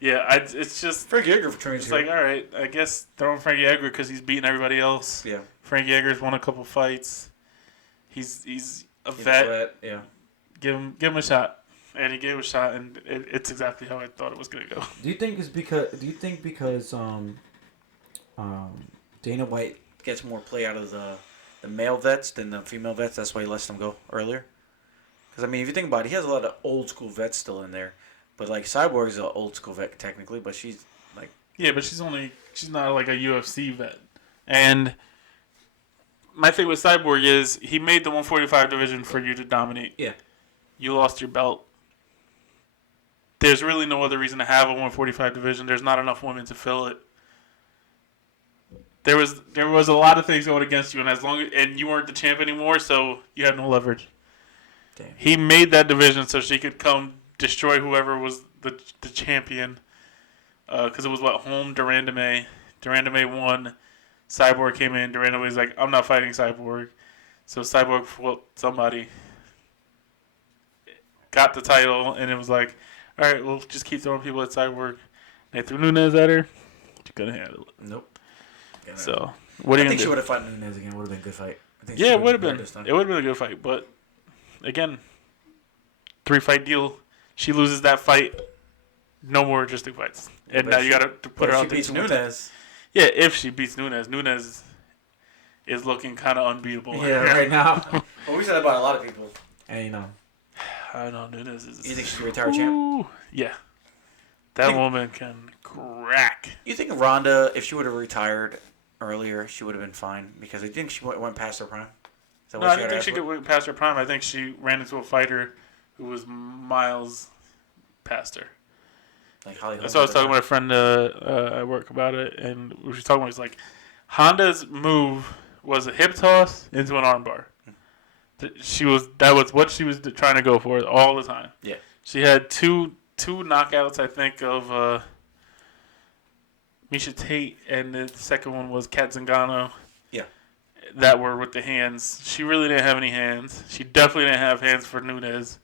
Yeah, it's just Frankie Edgar trains here. It's like, all right, I guess throwing Frankie Edgar because he's beating everybody else. Yeah, Frankie Edgar's won a couple fights. He's a vet. Yeah, Give him a shot. And he gave a shot, and it's exactly how I thought it was gonna go. Do you think because Dana White gets more play out of the male vets than the female vets? That's why he lets them go earlier. Because I mean, if you think about it, he has a lot of old school vets still in there. But like Cyborg is an old school vet technically, but she's like but she's not like a UFC vet. And my thing with Cyborg is he made the 145 division for you to dominate. Yeah. You lost your belt. There's really no other reason to have a 145 division. There's not enough women to fill it. There was a lot of things going against you, and you weren't the champ anymore, so you had no leverage. Damn. He made that division so she could come destroy whoever was the champion. Because it was home Durandame. Durandame won. Cyborg came in. Durandame was like, I'm not fighting Cyborg. So Cyborg flipped somebody. Got the title, and it was like, all right, we'll just keep throwing people at Cyborg. They threw Nunes at her. She couldn't handle it. Nope. So, what are you going to do? I think she would have fought Nunes again. Would have been a good fight. Yeah, it would have been. It would have been a good fight. But, again, 3-fight deal. She loses that fight. No more interesting fights. And now you got to put her out there. If she beats Nunes. Yeah, if she beats Nunes. Nunes is looking kind of unbeatable. Yeah, right now. Well, we said that about a lot of people. And I don't know. Nunes is... You think she's a retired champ? Yeah. That woman can crack. You think Ronda, if she would have retired earlier, she would have been fine? Because I think she went past her prime. No, I didn't think she could went past her prime. I think she ran into a fighter who was miles past her. Like Holly Holm. So I was talking to a friend at work about it, and we were talking about it's like Honda's move was a hip toss into an armbar. That was what she was trying to go for all the time. Yeah. She had two knockouts, I think, of Misha Tate, and the second one was Kat Zingano. Yeah. That were with the hands. She really didn't have any hands. She definitely didn't have hands for Nunes.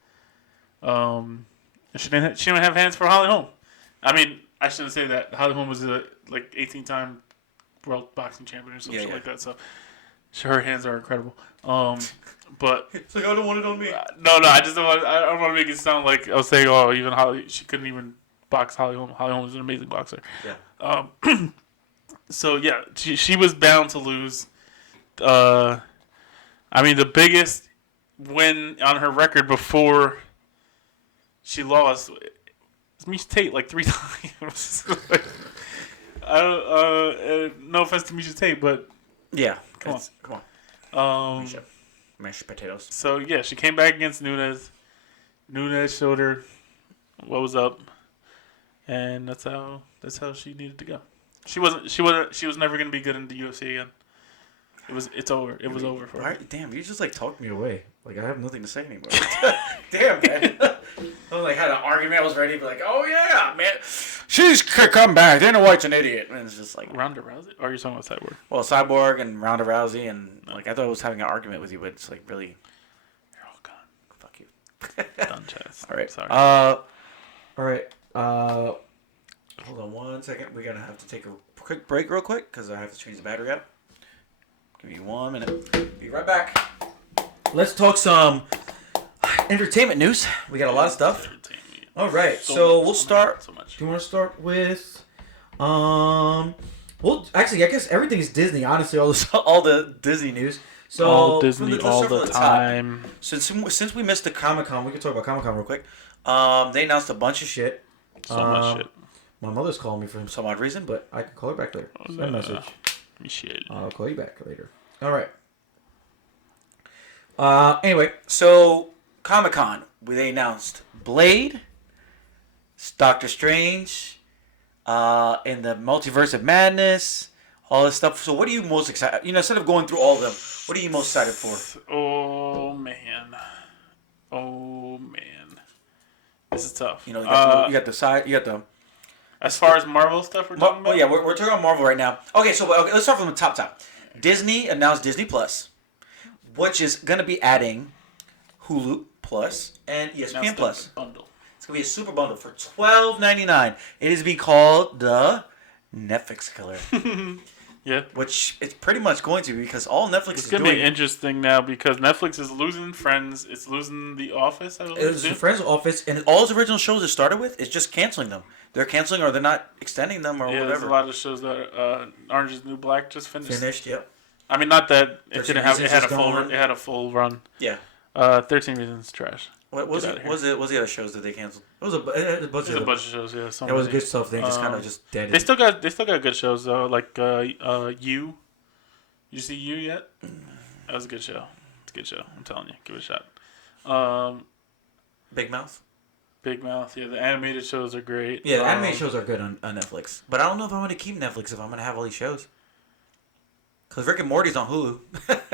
She didn't have hands for Holly Holm. I mean, I shouldn't say that. Holly Holm was a 18-time world boxing champion or something like that. So her hands are incredible. But it's like I don't want it on me. No, I just don't want. I don't want to make it sound like I was saying. Oh, even Holly, she couldn't even box Holly Holm. Holly Holm was an amazing boxer. Yeah. So yeah, she was bound to lose. I mean, the biggest win on her record before she lost was Misha Tate like 3 times. I don't. No offense to Misha Tate, but yeah, come on. Mashed potatoes. So yeah, she came back against Nunes. Nunes showed her what was up, and that's how she needed to go. She was never gonna be good in the UFC again. It's over. It was over for her. Damn, you just like talked me away. Like I have nothing to say anymore. Damn, man. I like had an argument. I was ready to be like, oh yeah, man, she's come back. Dana White's an idiot. And it's just like Ronda Rousey. Or are you talking about Cyborg? Well, Cyborg and Ronda Rousey, and like I thought I was having an argument with you, but it's like really. You're all gone. Fuck you. Done, Chaz. All right. Sorry. All right. Hold on 1 second. We're gonna have to take a quick break, real quick, because I have to change the battery out. Give me 1 minute. Be right back. Let's talk some entertainment news. We got a lot of stuff. All right, so we'll start. Do you want to start with? Well, actually, I guess everything is Disney. Honestly, all the Disney news. So all Disney all the time. Since we missed the Comic-Con, we can talk about Comic-Con real quick. They announced a bunch of shit. So much shit. My mother's calling me for some odd reason, but I can call her back later. Send a message. Michelle. I'll call you back later. All right. Anyway, so Comic-Con, they announced Blade, Doctor Strange, and the Multiverse of Madness, all this stuff. So what are you most excited? Instead of going through all of them, what are you most excited for? Oh man. This is tough. You got the. As far as Marvel stuff we're talking about? Oh, yeah, we're talking about Marvel right now. Okay, so let's start from the top. Disney announced Disney Plus, which is going to be adding Hulu Plus and ESPN Plus. Bundle. It's going to be a super bundle for $12.99. It is be called the Netflix killer. Yeah. Which it's pretty much going to be because all Netflix It's is going doing. to be interesting now because Netflix is losing Friends. It's losing The Office, I believe. It was Friends' Office, and all its original shows it started with is just canceling them. They're canceling or they're not extending them or Yeah, there's whatever. a lot of shows that Orange is the New Black just finished. Yep. I mean, not that it 13 didn't have. It Reasons had is a full. gone. It had a full run. Yeah. 13 Reasons trash. What was Get it? outta here. What was the other shows that they canceled? It was a bunch There's a bunch of shows. Yeah, It was good stuff. They just kind of just dead. They still got good shows though. Like You. You see You yet? That was a good show. It's a good show. I'm telling you, give it a shot. Big Mouth. Big Mouth. Yeah, the animated shows are great. Yeah, the animated shows are good on Netflix. But I don't know if I'm going to keep Netflix if I'm going to have all these shows. Because Rick and Morty's on Hulu.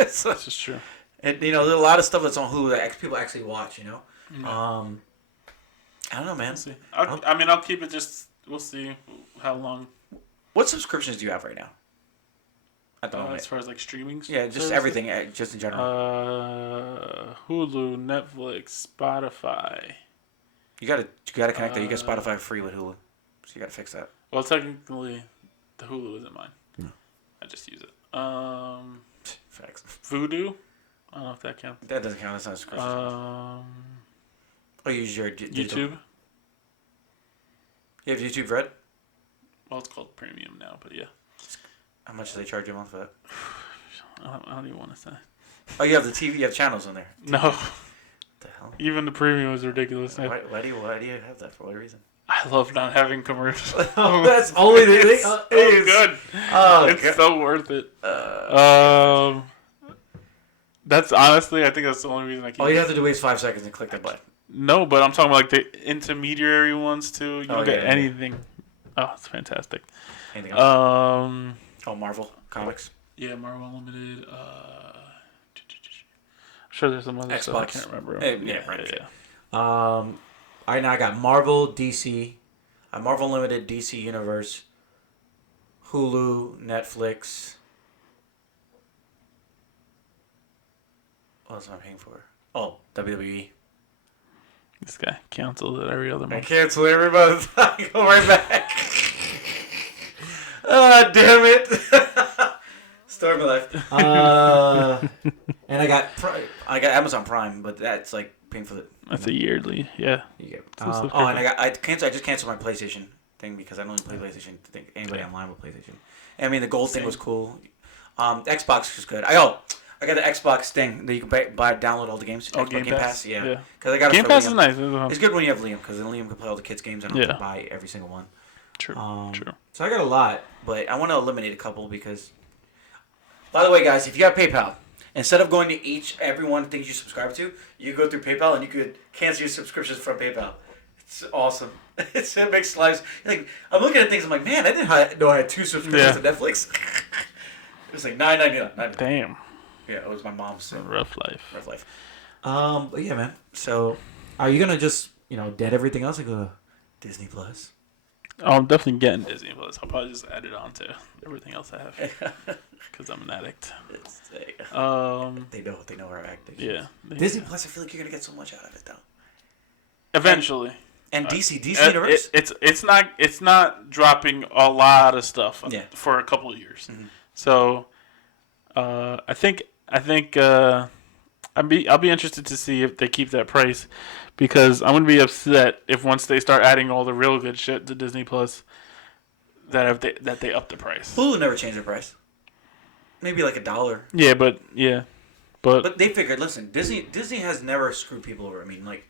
So, This is true. and, there's a lot of stuff that's on Hulu that people actually watch, Mm-hmm. I don't know, man. We'll see. I'll keep it just... We'll see how long. What subscriptions do you have right now? At the moment. As far as like streaming? Yeah, just services? everything, just in general. Hulu, Netflix, Spotify. You gotta connect that. You get Spotify free with Hulu. So you gotta fix that. Well, technically, the Hulu isn't mine. No. I just use it. Facts. Voodoo. I don't know if that counts. That doesn't count. That's not a subscription. You use your digital. YouTube. You have YouTube Red? Well, it's called Premium now, but yeah. How much do they charge you a month for that? I don't even want to say. Oh, you have the TV. You have channels on there. No. What the hell? Even the Premium is ridiculous. Why do you have that for? What reason? I love not having commercials. That's only the thing. So good. Oh, It's God. so worth it. That's honestly, I think that's the only reason I keep. All you have to do is 5 seconds and click the button. No, but I'm talking about like the intermediary ones too. You don't get yeah. anything. Oh, it's fantastic. Anything else? Oh, Marvel Comics. Yeah, Marvel Unlimited. I'm sure there's some other stuff I can't remember. Right. I now got Marvel, DC, Marvel Unlimited, DC Universe, Hulu, Netflix. What else am I paying for? Oh, WWE. This guy cancels it every other I month. cancel every month. I go right back. Ah, damn it. Story of my life. And I got Amazon Prime, but that's like paying for the. That's a yearly, yeah. Yeah. And I just canceled my PlayStation thing because I don't play PlayStation. I think anybody online will PlayStation. And I mean, the gold thing was cool. Xbox was good. I got the Xbox thing that you can download all the games. Oh, Xbox Game Pass? yeah. Because I got Game Pass is nice. It's good when you have Liam because then Liam can play all the kids' games and I don't have to buy every single one. True. True. So I got a lot, but I want to eliminate a couple because. By the way, guys, if you got PayPal, instead of going to every one of the things you subscribe to, you go through PayPal and you could cancel your subscriptions from PayPal. It's awesome. It makes lives. Like I'm looking at things, I'm like, man, I didn't know I had 2 subscriptions to Netflix. It was like $9.99. Damn. Yeah, it was my mom's. Rough life. Rough life. But yeah, man. So, are you gonna just dead everything else and go to Disney Plus? Oh, I'm definitely getting Disney Plus. I'll probably just add it on to everything else I have because I'm an addict. They know our addict. Yeah. Disney Plus. I feel like you're gonna get so much out of it though. Eventually. And DC Universe. It's not dropping a lot of stuff for a couple of years. Mm-hmm. So, I think I'll be interested to see if they keep that price, because I'm gonna be upset if once they start adding all the real good shit to Disney Plus, that they up the price. Hulu never changed their price. Maybe like $1. Yeah, but But they figured, listen, Disney has never screwed people over. I mean, like,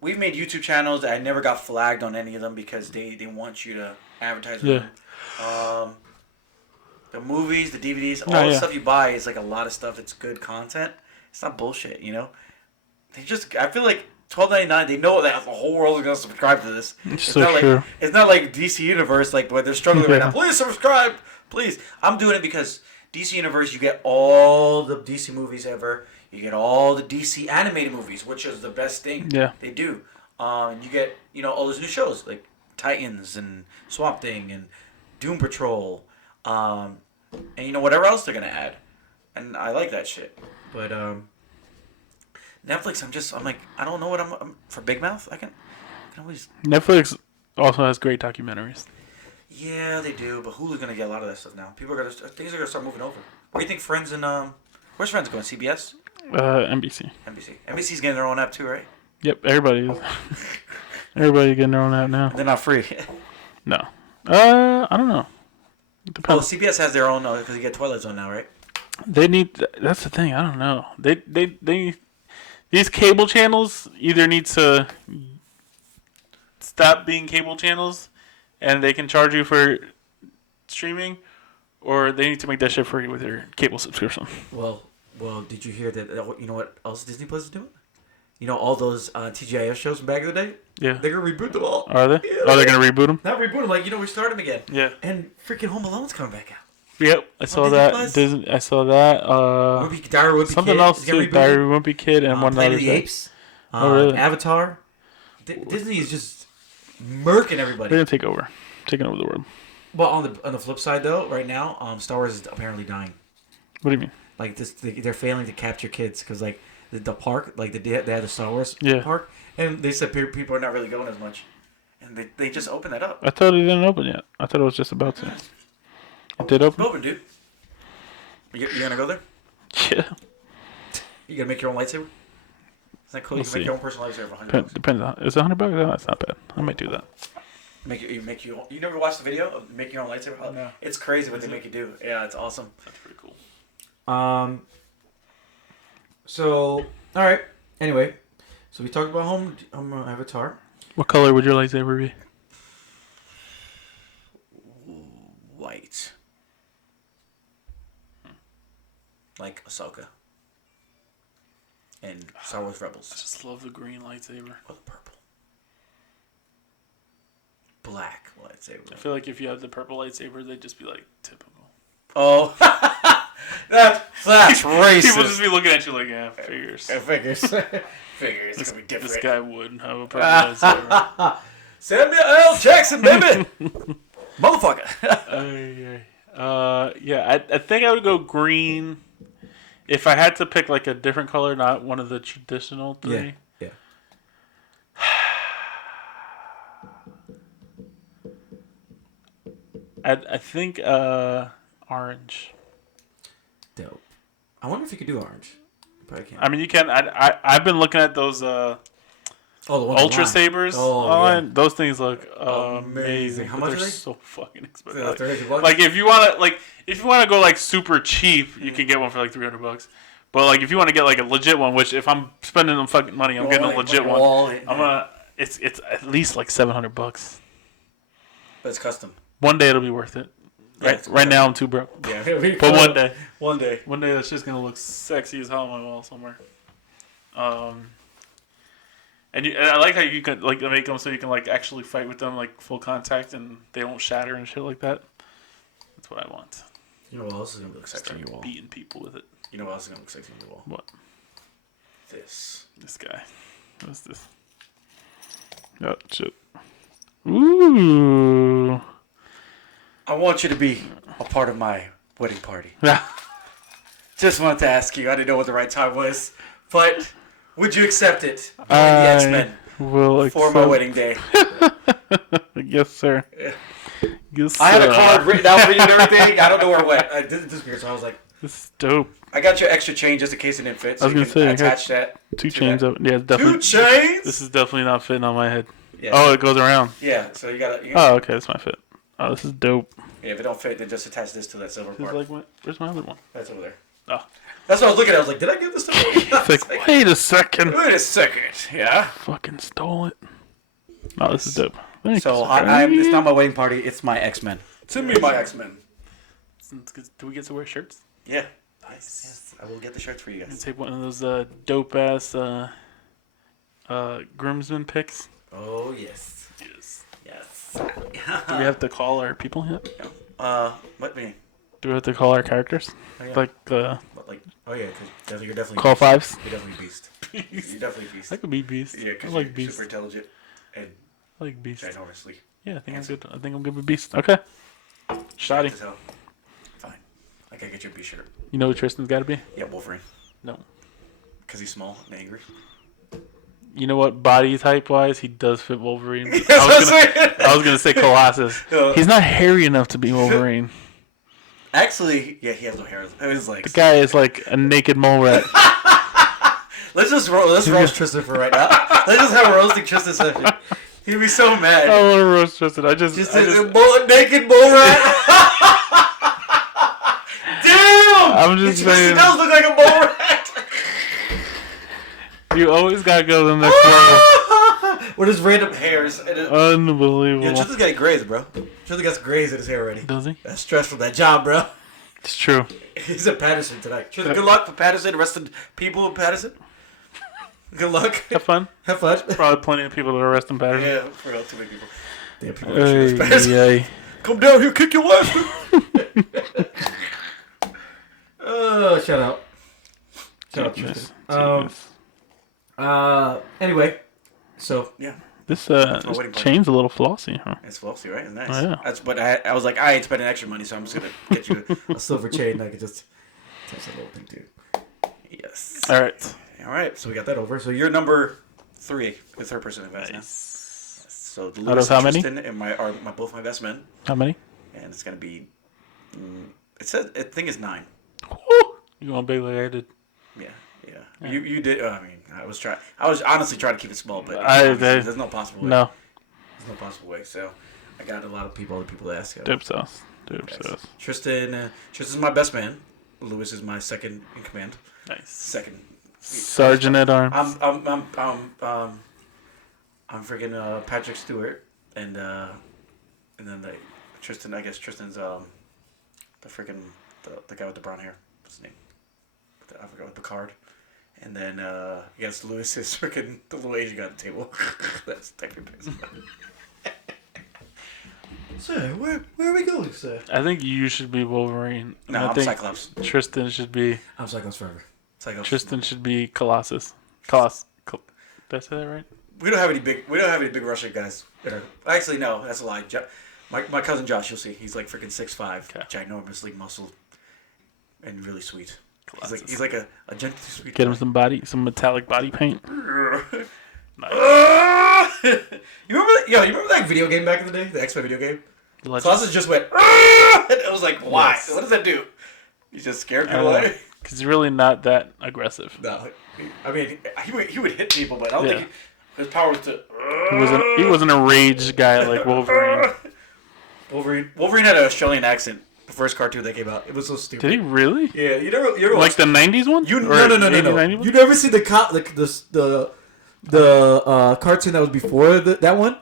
we've made YouTube channels that I never got flagged on any of them because they want you to advertise with them. The movies, the DVDs, all the stuff you buy is like a lot of stuff that's good content. It's not bullshit, I feel like $12.99. They know that the whole world is gonna subscribe to this. It's not like DC Universe, like where they're struggling right now. Please subscribe, please. I'm doing it because DC Universe, you get all the DC movies ever. You get all the DC animated movies, which is the best thing they do. You get all those new shows like Titans and Swamp Thing and Doom Patrol, and whatever else they're gonna add. And I like that shit. But Netflix, I'm like, I don't know what I'm for Big Mouth. I can always. Netflix also has great documentaries. Yeah, they do, but Hulu's gonna get a lot of that stuff now. Things are gonna start moving over. Where do you think Friends and where's Friends going? CBS? NBC. NBC. NBC's getting their own app too, right? Yep, everybody is. Everybody getting their own app now. They're not free. No. I don't know. It Well, depends. CBS has their own because you get Twilight Zone now, right? They need. That's the thing. I don't know. They. These cable channels either need to stop being cable channels, and they can charge you for streaming, or they need to make that shit free with your cable subscription. Well, did you hear that? You know what else Disney Plus is doing? You know all those TGIF shows from back in the day? Yeah. They're gonna reboot them all. Are they? Yeah, Oh, they're gonna reboot them? Not reboot them, like restart them again. Yeah. And freaking Home Alone's coming back out. Yep, I saw Disney that. Plus? I saw that. Diary of a Wimpy Something Kid else is gonna too. reboot. Diary of a Wimpy Kid and one Planet other of the thing. Apes. Oh, really? Avatar. Disney is just murking everybody. They're gonna taking over the world. Well, on the flip side though, right now, Star Wars is apparently dying. What do you mean? Like they're failing to capture kids because like the park, like they had the Star Wars Yeah. park, and they said people are not really going as much, and they just opened that up. I thought it didn't open yet. I thought it was just about to. It did open? Open, dude. You gonna go there? Yeah. You gonna make your own lightsaber? Is that cool? We'll You can make see. your own personal lightsaber for $100. Depends on. Is it $100? No, that's not bad. I might do that. You never watched the video of making your own lightsaber? No. It's crazy what they make you do. Yeah, it's awesome. That's pretty cool. So, all right. Anyway, so we talked about home Avatar. What color would your lightsaber be? White. Like Ahsoka. And Star Wars I Rebels. just love the green lightsaber. Or the purple. Black lightsaber. I feel like if you had the purple lightsaber, they'd just be like typical. Oh. That's racist. People just be looking at you like, yeah, figures. Figures. Figures. It's gonna be different. This guy wouldn't have a purple lightsaber. Samuel L. Jackson, baby! Motherfucker. Yeah, I think I would go green. If I had to pick like a different color, not one of the traditional three. Yeah. I think orange. Dope. I wonder if you could do orange. Probably can't. I mean, you can. I've been looking at those Oh, the one Ultra online. Sabers Oh, online. yeah. Those things look Amazing. amazing. How but much are they're they? so fucking expensive. $300? Like if you want to go like super cheap, you can get one for like $300. But like if you want to get like a legit one, which if I'm spending them fucking money, I'm getting a legit one. I'm gonna. It's at least like $700. But it's custom. One day it'll be worth it. Yeah, Right now I'm too broke. Yeah. But one day. One day That's just gonna look sexy as hell on my wall somewhere. And I like how you can like make them so you can like actually fight with them like full contact and they don't shatter and shit like that. That's what I want. You know what else is gonna look sexy on your wall? Beating people with it. You know what else is gonna look sexy on your wall? What? This. This guy. What's this? Oh shit. Ooh. I want you to be a part of my wedding party. Just wanted to ask you. I didn't know what the right time was, but would you accept it? Join the X-Men will for my wedding day. Yes, sir. Yeah. Yes, I had a sir. card written out for you and everything. I don't know where it went. I did this weird, so I was like, This is dope. I got your extra chain just in case it didn't fit. So I was you gonna can say, I attach that. Two to chains that. up. Yeah, definitely. 2 chains. This is definitely not fitting on my head. Yeah. Oh, it goes around. Yeah. So you gotta. Oh, okay, that's my fit. Oh, this is dope. Yeah. If it don't fit, then just attach this to that silver This is part. like where's my other one? That's over there. Oh, That's what I was looking at. I was like, did I give this to you? it's like wait a second. Wait a second. Yeah. Fucking stole it. Oh, this is dope. Thanks. So it's not my wedding party. It's my X-Men. Send me my X-Men. Do we get to wear shirts? Yeah. Nice. Yes. I will get the shirts for you Let's guys. take one of those dope ass groomsmen pics. Oh yes. Yes. Yes. Do we have to call our people yet? What mean? Do we have to call our characters? Oh, yeah. Like Oh yeah, because you're definitely call fives? You're definitely beast. You're definitely beast. I could be beast. Yeah, I because like you're beast. super intelligent and I like beast. ginormously. Yeah, I think I'm good. I think I'm good with beast. Okay. Shoddy. As hell. Fine. I gotta get you a beast shirt. You know who Tristan's got to be? Yeah, Wolverine. No. Because he's small and angry. you know what? Body type wise, he does fit Wolverine. I was gonna say Colossus. He's not hairy enough to be Wolverine. Actually, yeah, he has no hair. Like the guy is like a naked mole rat. let's roast Tristan for right now. Let's just have a roasting Tristan session. He'd be so mad. I want to roast Tristan. I just naked mole rat. Damn! I'm just saying. Tristan does look like a mole rat. You always gotta go to the next level. With his random hairs. Unbelievable. Yeah, Tristan's got grays, bro. Tristan got grays in his hair already. Does he? That's stress from that job, bro. It's true. He's at Patterson tonight. Tristan, good luck for Patterson. The rest of the people in Patterson. Good luck. Have fun. Have fun. Probably plenty of people that are arresting Patterson. Yeah, for real, too many people. Damn, people arrest Patterson. Hey. Come down here, kick your ass. Oh, shout out. Shout out, Tristan. Anyway, so yeah. This chain's a little flossy, huh? It's flossy, right? It's nice. Oh, yeah. That's but I was like, I ain't spending extra money, so I'm just gonna get you a silver chain. And I could just touch that little thing, too. Yes. All right. All right. So we got that over. So you're number 3, the third person in invest now. Nice. So the Out of how many? And are both my best men. How many? And it's gonna be. It says I think it's 9. Woo! You going big like I did? Yeah. You did. I mean, I was honestly trying to keep it small, but there's no possible way. No. There's no possible way. So I got a lot of people, other people to ask. Dip sauce. Tristan's my best man. Lewis is my second in command. Nice. Second. Sergeant at arms. I'm freaking Patrick Stewart, and then Tristan. I guess Tristan's the freaking the guy with the brown hair. What's his name? I forgot with Picard. And then I guess Lewis is freaking the little Asian guy at the table. That's technically. So where are we going, sir? I think you should be Wolverine. No, I think Cyclops. Tristan should be. I'm Cyclops forever. Cyclops. Tristan should be Colossus. Did I say that right? We don't have any big Russian guys. Actually, no, that's a lie. My cousin Josh, you'll see, he's like freaking 6'5", ginormously muscled, and really sweet. He's like a gently sweet. Get him some metallic body paint. Nice. You remember that video game back in the day, the X-Men video game? Colossus just went. And I was like, why? Yes. What does that do? You just scared people away. Because he's really not that aggressive. No, I mean he would hit people, but I don't think his power was to. He wasn't a rage guy like Wolverine. Wolverine had an Australian accent. The first cartoon that came out, it was so stupid. Did he really? Yeah, you never like the '90s one? No. You never see the cartoon that was before that one?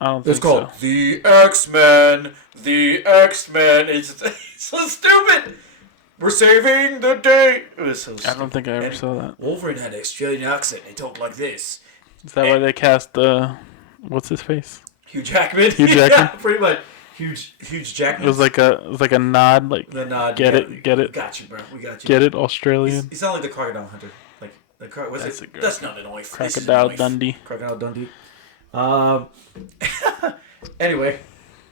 I don't think it's called The X-Men. The X-Men. It's so stupid. We're saving the day. It was so stupid. I don't think I ever saw that. Wolverine had an Australian accent. He talked like this. Is that why they cast what's his face? Hugh Jackman. Yeah, pretty much. Huge Jackman. It was like a nod, like the nod. Get it. We got you, bro. We got you. Get it, Australian. He sounded like the Crocodile Hunter. Like the That's not a knife. Crocodile Dundee. Crocodile Dundee. Anyway.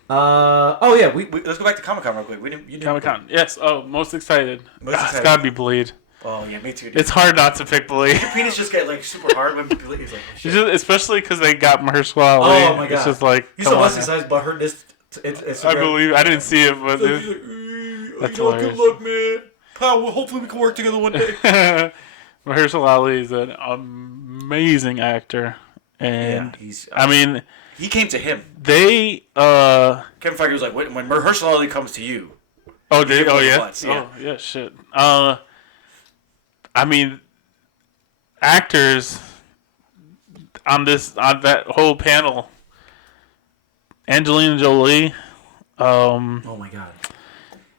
Oh yeah. We let's go back to Comic-Con real quick. Comic-Con. Yes. Oh, most excited. It's gotta be Blade. Oh yeah, me too. Dude. It's hard not to pick Blade. Your penis just get like super hard when Blade is like. Shit. Especially because they got Mahershala Ali. Oh my god. It's just like. You saw Wesley Snipes but heard this. I believe I didn't see it, but that's hilarious. Good luck, man. Pal, hopefully we can work together one day. Mahershala Ali is an amazing actor, and I mean, he came to him. They Kevin Feige was like, when Mahershala Ali comes to you. Oh, did oh yeah. Once, yeah. Oh yeah, shit. I mean, actors on that whole panel. Angelina Jolie. Oh my god.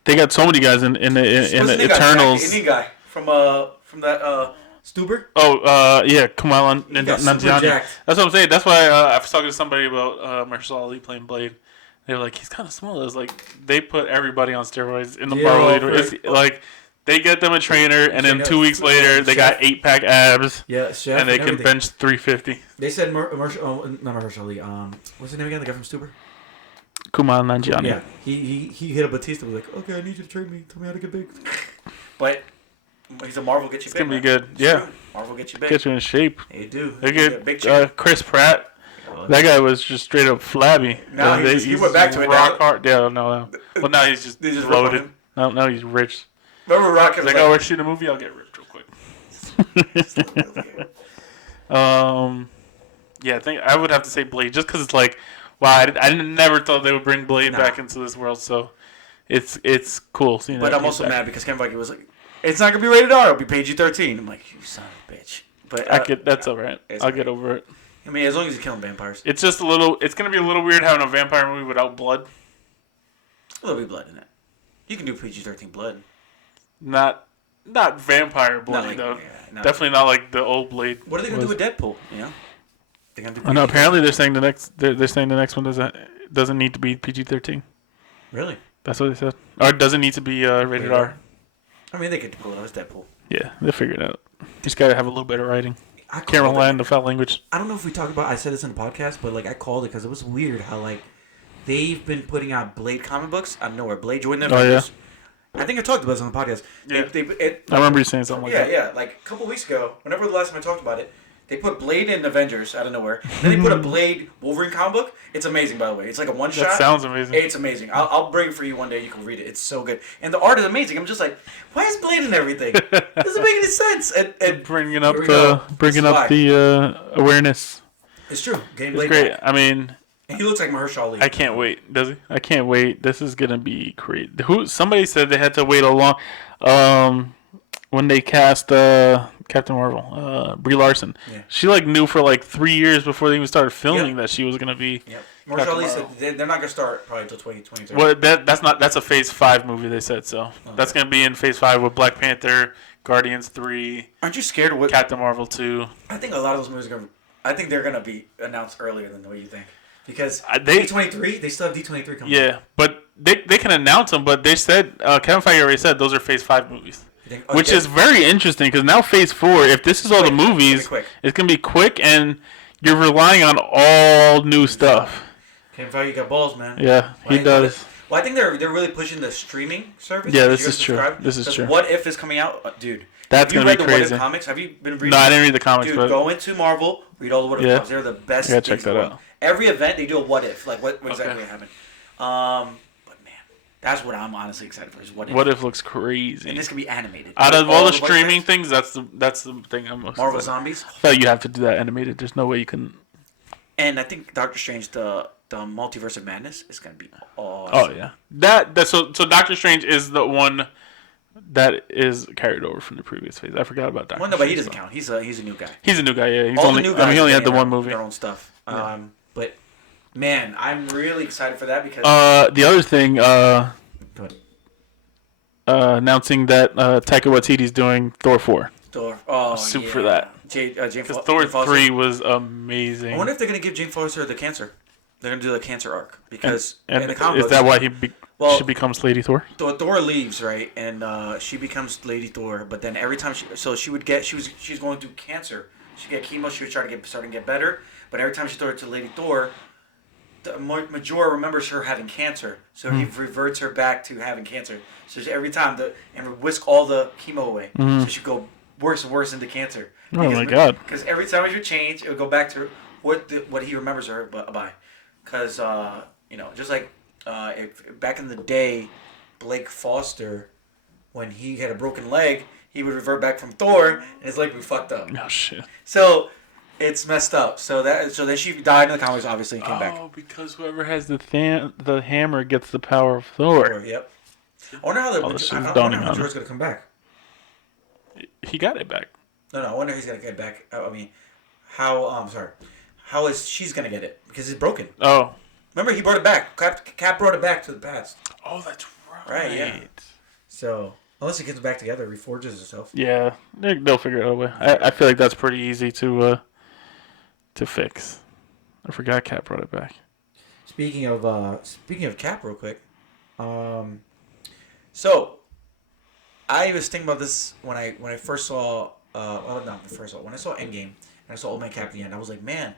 They got so many guys in the Eternals. Indian guy from that Stuber. Oh yeah, Kumail Nanjiani. That's what I'm saying. That's why I was talking to somebody about Mahershala Ali playing Blade. They were like, he's kind of small. It was like they put everybody on steroids in the Marvel. It's like they get them a trainer, and then 2 weeks later they got 8-pack abs. Yeah, chef and they can bench 350. They said not Mahershala Ali. What's his name again? The guy from Stuber. Kumail Nanjiani. Yeah, he hit a Batista. Was like, okay, I need you to train me. Tell me how to get big. But He's a Marvel get you it's big. It's going to be good. It's yeah. True. Marvel get you big. Get you in shape. They do. They get get Chris Pratt. That guy was just straight up flabby. Now he went back to it. Rock hard. Yeah, no. Well, now he's just loaded. Now he's rich. Remember Rock was like, oh, we're shooting a movie. I'll get rich real quick. Yeah, I think I would have to say Blade just because it's like, wow, I never thought they would bring Blade back into this world. So it's cool. Seeing but I'm also mad because Kevin Feige was like, it's not gonna be rated R. It'll be PG-13. I'm like, you son of a bitch. But that's all right. I'll get over it. I mean, as long as you're killing vampires. It's just it's gonna be a little weird having a vampire movie without blood. There'll be blood in it. You can do PG-13 blood. Not vampire blood though. Yeah, definitely not like the old Blade. What are they gonna do with Deadpool? You know. They're gonna do. No, apparently they're saying the next one doesn't need to be PG-13. Really? That's what they said. Or it doesn't need to be rated R. I mean, they could pull it out. It's Deadpool. Yeah, they'll figure it out. Just gotta have a little bit of writing. Can't rely on the foul language. I don't know if we talked about. I said this in the podcast, but like I called it because it was weird how like they've been putting out Blade comic books out of nowhere. Blade joined them. Oh yeah. I think I talked about this on the podcast. Yeah. I remember you saying something like that. Yeah. Like a couple weeks ago, whenever the last time I talked about it, they put Blade in Avengers out of nowhere. Then they put a Blade Wolverine comic book. It's amazing, by the way. It's like a one shot. That sounds amazing. It's amazing. I'll bring it for you one day. You can read it. It's so good, and the art is amazing. I'm just like, why is Blade in everything? Doesn't make any sense. And bringing up the awareness. It's true. Getting Blade great. Back. I mean. And he looks like Mahershala Ali. I can't wait. Does he? I can't wait. This is gonna be crazy. Somebody said they had to wait a long. When they cast Captain Marvel, Brie Larson, she knew for 3 years before they even started filming that she was gonna be. Yep. Mahershala Ali said they're not gonna start probably until 2023. Well, that's a Phase 5 movie. They said so. That's gonna be in Phase 5 with Black Panther, Guardians 3. Aren't you scared of Captain Marvel 2? I think a lot of those movies I think they're gonna be announced earlier than the way you think. Because D23, they still have D23 coming. Yeah, but they can announce them. But they said Kevin Feige already said those are Phase 5 movies, which is very interesting because now Phase 4, if this is all the movies, it's gonna be quick and you're relying on all new stuff. Kevin Feige got balls, man. Yeah, he does. Well, I think they're really pushing the streaming service. Yeah, this is true. This is true. What If is coming out, dude. That's gonna be crazy. What If comics? Have you been reading? No, I didn't read the comics. Dude, but go into Marvel, read all the What If comics. They're the best. Yeah, check that out. Every event they do a what if, what exactly happened. But man, that's what I'm honestly excited for. Is what if? What If looks crazy. And this can be animated. Out of all the streaming things, that's the thing I'm most. Marvel Zombies. I thought you have to do that animated. There's no way you can. And I think Doctor Strange, the Multiverse of Madness, is gonna be awesome. Oh yeah, so Doctor Strange is the one that is carried over from the previous phase. I forgot about Doctor Strange. No, but he doesn't count. He's a new guy. He's a new guy. Yeah, he only had the one movie. Their own stuff. Yeah. But man, I'm really excited for that because the other thing, announcing that Taika Waititi's doing Thor 4. Super for that. Because Thor 3 was amazing. I wonder if they're gonna give Jane Foster the cancer. They're gonna do the cancer arc because in the comic is that why she becomes Lady Thor? Thor leaves, right, and she becomes Lady Thor. But then every time she's going through cancer. She get chemo. She was starting to get better. But every time she throws it to Lady Thor, the Majora remembers her having cancer, so he reverts her back to having cancer. So every time and whisk all the chemo away, so she go worse and worse into cancer. Oh my God! Because every time it would change, it would go back to what he remembers her by. Because just like if back in the day, Blake Foster, when he had a broken leg, he would revert back from Thor, and his leg would be fucked up. Oh shit! So it's messed up. So then she died in the comics, obviously, and came back. Oh, because whoever has the hammer gets the power of Thor. Yep. I wonder how Majora's gonna come back. He got it back. No, I wonder if he's gonna get it back. I mean, how is she's gonna get it because it's broken? Oh. Remember, he brought it back. Cap brought it back to the past. Oh, that's right. Right, yeah. So, unless he gets it back together, reforges himself. Yeah, they'll figure it out a way. I feel like that's pretty easy to fix. I forgot Cap brought it back. Speaking of Cap, real quick. So, I was thinking about this when I first saw. When I saw Endgame and I saw Old Man Cap at the end, I was like, man,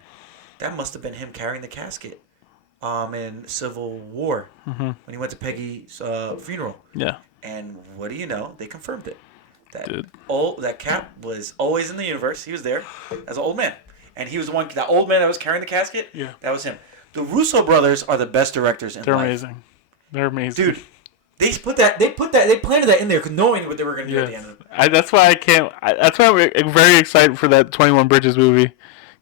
that must have been him carrying the casket. In Civil War when he went to Peggy's funeral. Yeah. And what do you know? They confirmed it. that Cap was always in the universe. He was there as an old man, and he was the one. That old man that was carrying the casket. Yeah, that was him. The Russo brothers are the best directors in life. amazing. They're amazing, dude. They planted that in there knowing what they were going to do at the end of it. That's why I can't. That's why I'm very excited for that 21 Bridges movie,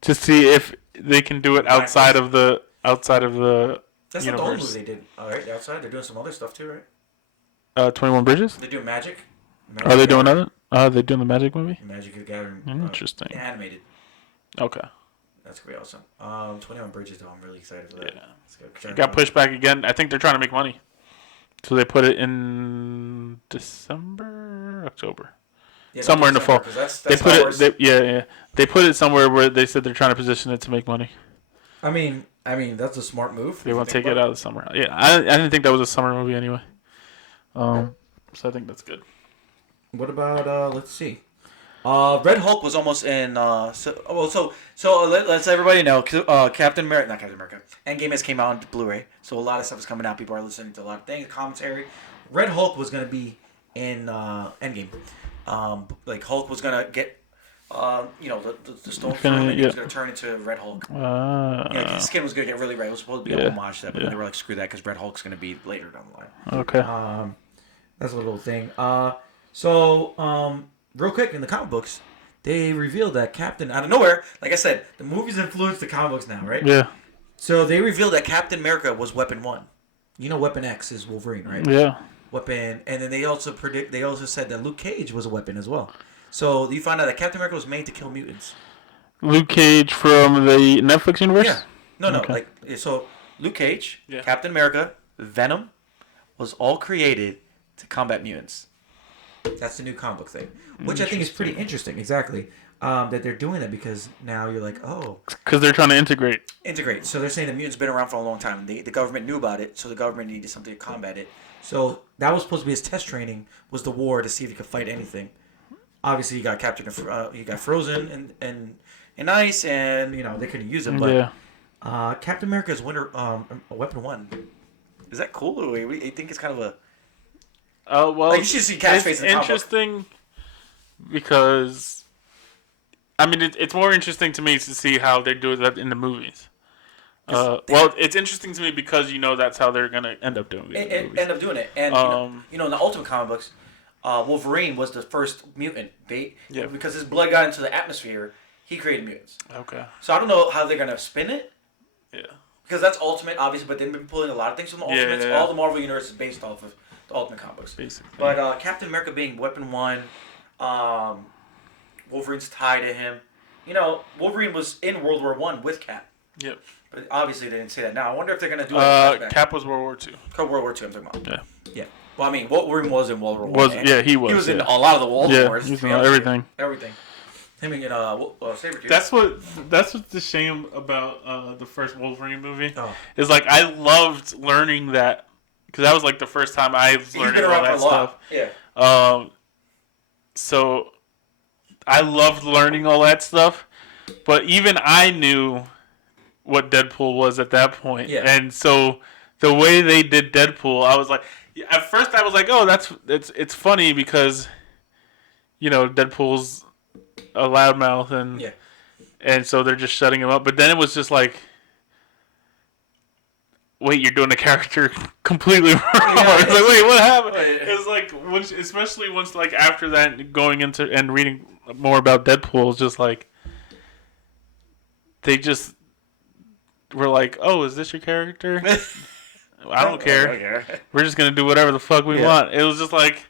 to see if they can do it outside of the That's universe. not the only movie they did. All right, outside they're doing some other stuff too, right? 21 Bridges. They're doing Magic. Are they doing other? Are they doing the Magic movie? Magic the Gathering. Interesting. Animated. Okay. That's gonna be awesome. 21 Bridges though, I'm really excited for that. Yeah. It got pushed back again. I think they're trying to make money, so they put it in December, October, somewhere in the fall. That's they put it. They put it somewhere where they said they're trying to position it to make money. I mean that's a smart move. They want to take it out of the summer. Yeah, I didn't think that was a summer movie anyway. So I think that's good. What about let's see. Red Hulk was almost in. So let's everybody know. Not Captain America. Endgame has came out on Blu-ray, so a lot of stuff is coming out. People are listening to a lot of things, commentary. Red Hulk was gonna be in Endgame. Like Hulk was gonna get, the stone from him, and he was gonna turn into Red Hulk. His skin was gonna get really red. It was supposed to be a homage to that, but they were like, screw that, because Red Hulk's gonna be later down the line. Okay. That's a little thing. Real quick, in the comic books, they revealed that Captain, out of nowhere, like I said, the movies influence the comic books now, right? Yeah. So they revealed that Captain America was Weapon 1. You know Weapon X is Wolverine, right? Yeah. And then they also said that Luke Cage was a weapon as well. So you find out that Captain America was made to kill mutants. Luke Cage from the Netflix universe? Yeah. No. Okay. So Luke Cage, Captain America, Venom was all created to combat mutants. That's the new comic book thing, which I think is pretty interesting. Exactly, that they're doing that because now you're like, oh, because they're trying to integrate. So they're saying the mutants been around for a long time. The government knew about it, so the government needed something to combat it. So that was supposed to be his test training, was the war to see if he could fight anything. Obviously, he got captured. He got frozen in ice, and they couldn't use him. But Captain America is Weapon 1. Is that cool? Or you think it's kind of a well, you should see Cap's face in the interesting because it's more interesting to me to see how they do that in the movies. It's interesting to me because that's how they're gonna end up doing it. End up doing it, and in the Ultimate comic books, Wolverine was the first mutant. Because his blood got into the atmosphere, he created mutants. Okay. So I don't know how they're gonna spin it. Yeah. Because that's Ultimate, obviously, but they've been pulling a lot of things from the Ultimates. Yeah. All the Marvel universe is based off of the Ultimate comics. Basically. But Captain America being Weapon 1, Wolverine's tied to him. Wolverine was in World War I with Cap. Yep. But obviously they didn't say that. Now I wonder if they're gonna do it. Cap was World War II. World War II. I'm talking about. Yeah. Yeah. Well, Wolverine was in World War I. He was. He was in a lot of the World Wars. He was in everything. Everything. Him and Sabretooth. That's what's the shame about the first Wolverine movie. Oh. Is like I loved learning that because that was like the first time I was learning all that stuff. Yeah. So I loved learning all that stuff, but even I knew what Deadpool was at that point. Yeah. And so the way they did Deadpool, I was like, at first I was like, oh, it's funny because Deadpool's a loudmouth and so they're just shutting him up. But then it was just like, wait, you're doing the character completely wrong. It's like, wait, what happened? It's like, especially once like after that, going into and reading more about Deadpool, it's just like they just were like, oh, is this your character? I don't care. We're just gonna do whatever the fuck we want. It was just like,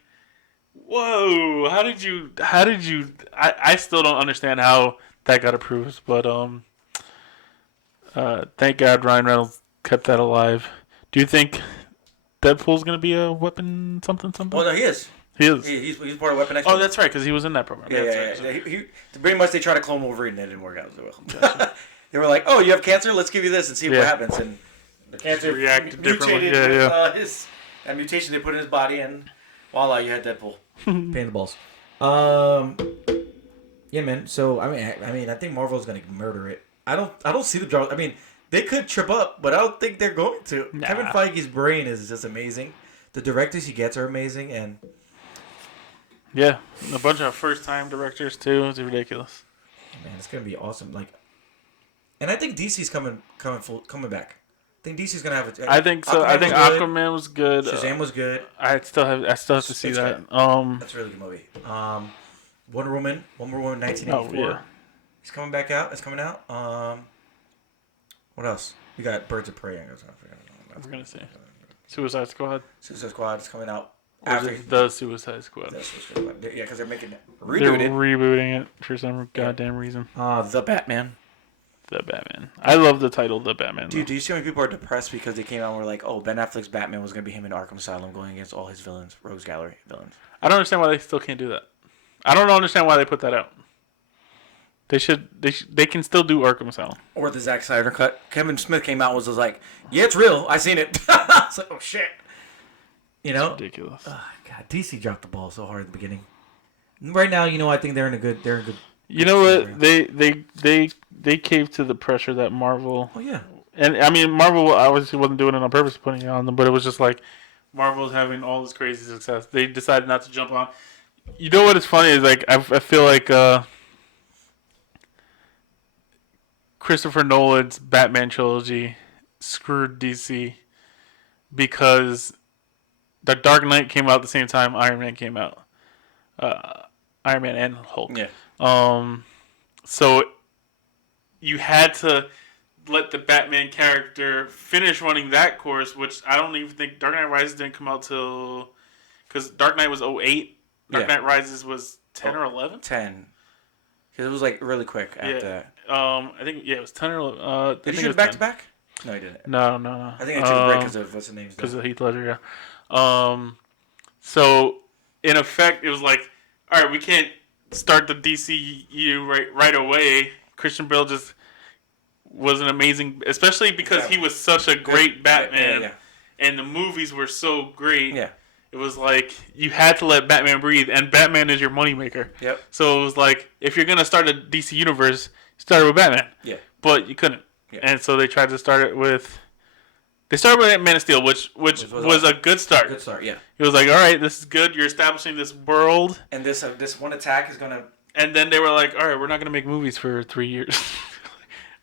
whoa, how did you I still don't understand how that got approved, but thank God Ryan Reynolds kept that alive. Do you think Deadpool's gonna be a weapon something? Well, no, he is. He is. He's part of Weapon X. Oh, that's right, because he was in that program. Yeah. He pretty much they tried to clone Wolverine, and it didn't work out as well. They were like, "Oh, you have cancer? Let's give you this and see what happens." And the cancer reacted differently. With that mutation they put in his body, and voila, you had Deadpool. Pain in the balls. Yeah, man. So I think Marvel's gonna murder it. I don't see the draw. They could trip up, but I don't think they're going to. Nah. Kevin Feige's brain is just amazing. The directors he gets are amazing, and Yeah, a bunch of first-time directors too. It's ridiculous. Man, it's gonna be awesome. Like, and I think DC's coming back. I think DC's gonna have a. I think so. I think Aquaman was good. Shazam was good. I still have to see that. That's a really good movie. Wonder Woman 1984. Oh, yeah. He's coming back out. It's coming out. What else? We got Birds of Prey. We're gonna see. Suicide Squad. Suicide Squad is coming out. After the Suicide Squad. Yeah, because they're making They're rebooting it for some goddamn reason. The Batman. The Batman. I love the title, The Batman. Dude, do you see how many people are depressed because they came out and were like, oh, Ben Affleck's Batman was going to be him in Arkham Asylum going against all his villains, Rogues Gallery villains. I don't understand why they still can't do that. I don't understand why they put that out. They can still do Arkham Asylum. Or the Zack Snyder cut. Kevin Smith came out and was just like, yeah, it's real. I seen it. It's like, oh, shit. You know? It's ridiculous. God, DC dropped the ball so hard at the beginning. Right now, I think they're in a good. You know what? They caved to the pressure that Marvel. Oh yeah. And I mean, Marvel obviously wasn't doing it on purpose, putting it on them, but it was just like Marvel's having all this crazy success. They decided not to jump on. You know what is funny is like I feel like Christopher Nolan's Batman trilogy screwed DC because The Dark Knight came out at the same time Iron Man came out. Iron Man and Hulk. Yeah. So you had to let the Batman character finish running that course, which I don't even think Dark Knight Rises didn't come out till... Because Dark Knight was 2008. Dark Knight Rises was 10 or 11? 10. Because it was like really quick after that. I think, it was 10 or 11. Did you shoot it back to back? No, he didn't. No. I think I took a break because of what's the name? Because of Heath Ledger, yeah. So, in effect, it was like, all right, we can't start the DCU right away. Christian Bale just was an amazing, especially because he was such a great Batman, and the movies were so great. Yeah. It was like you had to let Batman breathe, and Batman is your moneymaker. Yep. So it was like if you're gonna start a DC universe, start it with Batman. Yeah. But you couldn't, yeah. And so they tried to start it with. They started with Man of Steel, which was a good start. Good start, yeah. It was like, all right, this is good. You're establishing this world, and this one attack is gonna. And then they were like, all right, we're not gonna make movies for 3 years.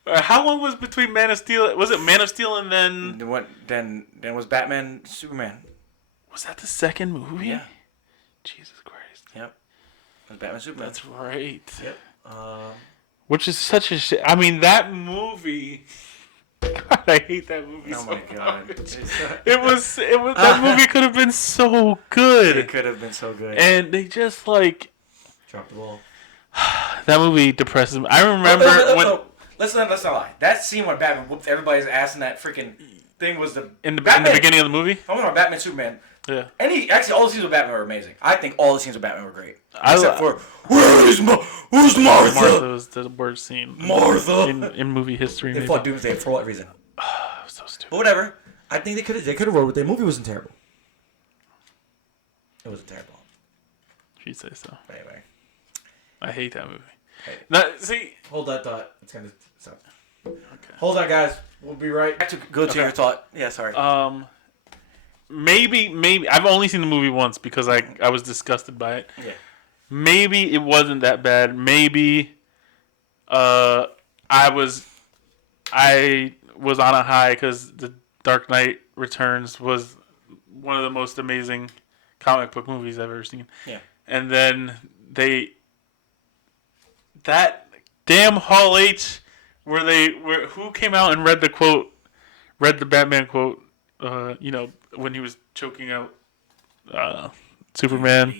How long was between Man of Steel? Was it Man of Steel and then? What? Then was Batman Superman. Was that the second movie? Yeah. Jesus Christ. Yep. It was Batman Superman. That's right. Yep. Which is such a shit. I mean, that movie. God, I hate that movie. Oh my god. It was. That movie could have been so good. It could have been so good. And they just like dropped the ball. That movie depresses me. I remember when. Let's not lie. That scene when Batman whooped everybody's ass in that freaking thing was in the beginning of the movie. I'm talking about Batman Superman. Yeah. Actually, all the scenes with Batman were amazing. I think all the scenes with Batman were great. Except for, where's Martha? Martha was the worst scene. Martha! In movie history. They fought Doomsday for what reason? So stupid. But whatever. I think they could have wrote with it. The movie wasn't terrible. It wasn't terrible. She'd say so. Anyway. I hate that movie. Hey. Now, see. Hold that thought. It's gonna. Okay. Hold on, guys. We'll be right back. Go to your thought. Yeah, sorry. Maybe I've only seen the movie once because I was disgusted by it. Yeah. Maybe it wasn't that bad. Maybe I was on a high because The Dark Knight Returns was one of the most amazing comic book movies I've ever seen. Yeah. And then that damn Hall H who came out and read the Batman quote, when he was choking out Superman.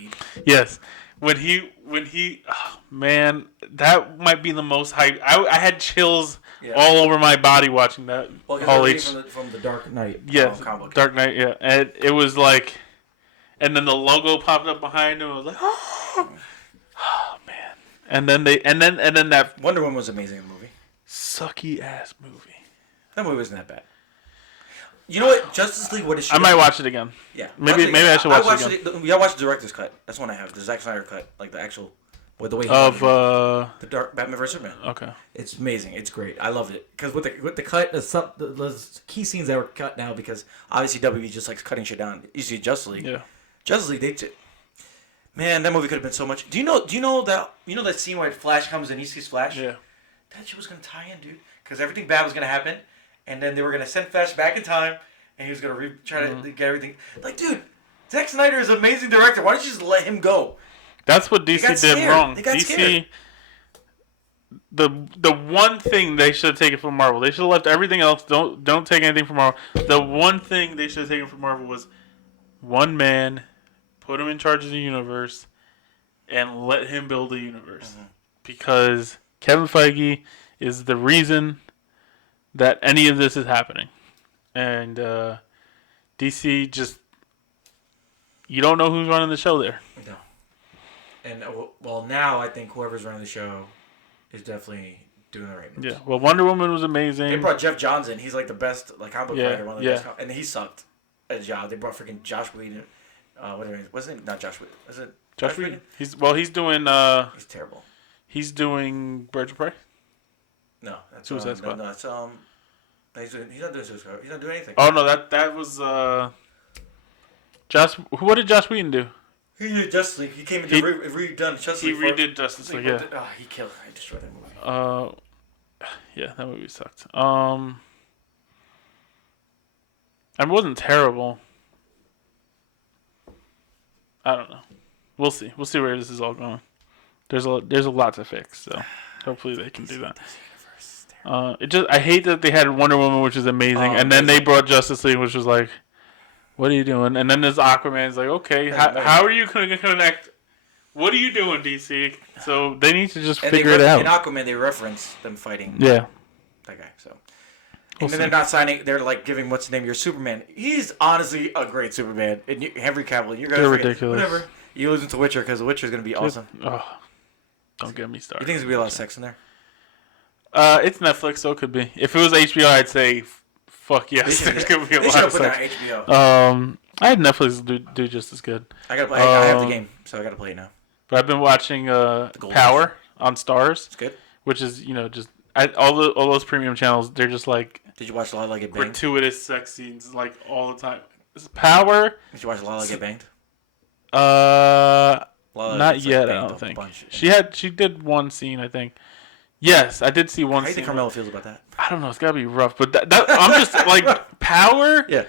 Yes. When he oh, man, that might be the most hype. I had chills all over my body watching that. Well, Hall H from the Dark Knight. Yes, Dark Knight, yeah. And it was like, and then the logo popped up behind him. I was like, oh man. And then that Wonder Woman was amazing in the movie. Sucky ass movie. That movie wasn't that bad. You know what? Justice League, what it should. I might watch it again. Yeah. Maybe I should watch it again. I watched the director's cut. That's one I have. The Zack Snyder cut, like the actual, with the way he the Dark Batman vs Superman. Okay. It's amazing. It's great. I loved it because with the cut, the key scenes that were cut now because obviously WWE just likes cutting shit down. You see Justice League. Yeah. Justice League, Man, that movie could have been so much. Do you know that scene where Flash comes and he sees Flash? Yeah. That shit was gonna tie in, dude. Because everything bad was gonna happen, and then they were gonna send Flash back in time, and he was gonna try to get everything. Like, dude, Zack Snyder is an amazing director. Why don't you just let him go? That's what DC did wrong. They got scared. The one thing they should have taken from Marvel, they should have left everything else. Don't take anything from Marvel. The one thing they should have taken from Marvel was one man, put him in charge of the universe, and let him build a universe. Mm-hmm. Because Kevin Feige is the reason that any of this is happening. And DC just, you don't know who's running the show there. No. And well, now I think whoever's running the show is definitely doing the right moves. Yeah. Well, Wonder Woman was amazing. They brought Jeff Johns in. He's like the best comic book writer, one of the best, and he sucked at a job. They brought freaking Josh Whedon. What's his name? Not Josh Whedon. Is it Josh Whedon? He's doing. He's terrible. He's doing Birds of Prey. No, that's Suicide Squad. No, it's he's not doing Suicide Squad. He's not doing anything. Oh no, that was Josh. What did Josh Whedon do? He did Justice League. He came into redone Justice League. He redid Justice League. Yeah. He killed. He destroyed that movie. Yeah, that movie sucked. It wasn't terrible. I don't know. We'll see. We'll see where this is all going. There's a lot to fix, so hopefully they can do that. I hate that they had Wonder Woman, which is amazing, and then they brought Justice League, which was like, what are you doing? And then there's Aquaman. It's like, okay, how are you going to connect? What are you doing, DC? So they need to just figure it out. In Aquaman, they reference them fighting. Yeah. That guy. So. And then they're not signing. They're like giving what's his name? Your Superman. He's honestly a great Superman. And Henry Cavill. They're ridiculous. Whatever. You listen to Witcher because The Witcher is going to be awesome. Oh, don't get me started. You think there's going to be a lot of sex in there? It's Netflix, so it could be. If it was HBO, I'd say, fuck yes. There's going to be a lot of sex. They should have put that on HBO. I had Netflix do just as good. I gotta play. I have the game, so I gotta play it now. But I've been watching Power on Stars. It's good. Which is just all those premium channels. They're just like. Did you watch Lala get banged? Gratuitous sex scenes like all the time. It's Power. Did you watch Lala get banged? Not yet. I don't think. She did one scene. I think. Yes, I did see one. How do you think Carmelo feels about that? I don't know. It's gotta be rough, but I'm just like Power. Yeah.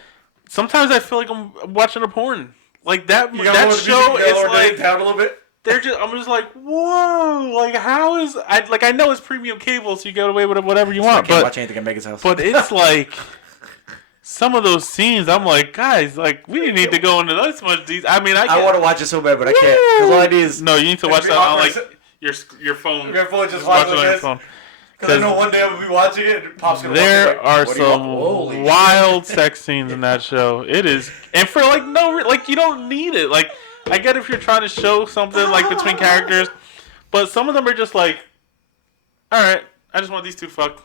Sometimes I feel like I'm watching a porn. Like that show is like down a little bit. I'm just like, whoa! Like how is I know it's premium cable, so you get away with whatever you want. I can't watch anything at Megan's house. But it's like some of those scenes. I'm like, guys, like we didn't need to go into this much detail. I mean, I want to watch it so bad, but I can't. Because all I need is you need to watch that on like your phone. Your phone just watch it on your phone. Because I know one day I'm going to be watching it and Pop's going to watch it. There are some wild sex scenes in that show. It is. And for like you don't need it. Like, I get if you're trying to show something like between characters. But some of them are just like, alright, I just want these two fucked.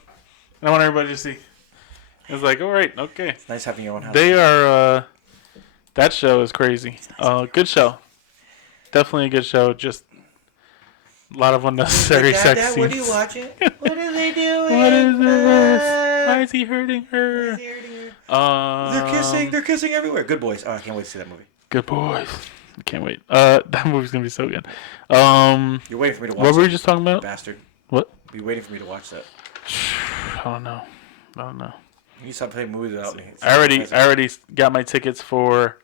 And I want everybody to see. It's like, alright, okay. It's nice having your own house. They are, that show is crazy. Good show. Definitely a good show. Just a lot of unnecessary sex scenes. What are you watching? What are they doing? What is this? Why is he hurting her? They're kissing everywhere. Good Boys. Oh, I can't wait to see that movie. Good Boys. I can't wait. That movie's gonna be so good. You're waiting for me to watch. What were we just talking about? Bastard. What? You're waiting for me to watch that. I don't know. You need to stop playing movies without me. I already got my tickets for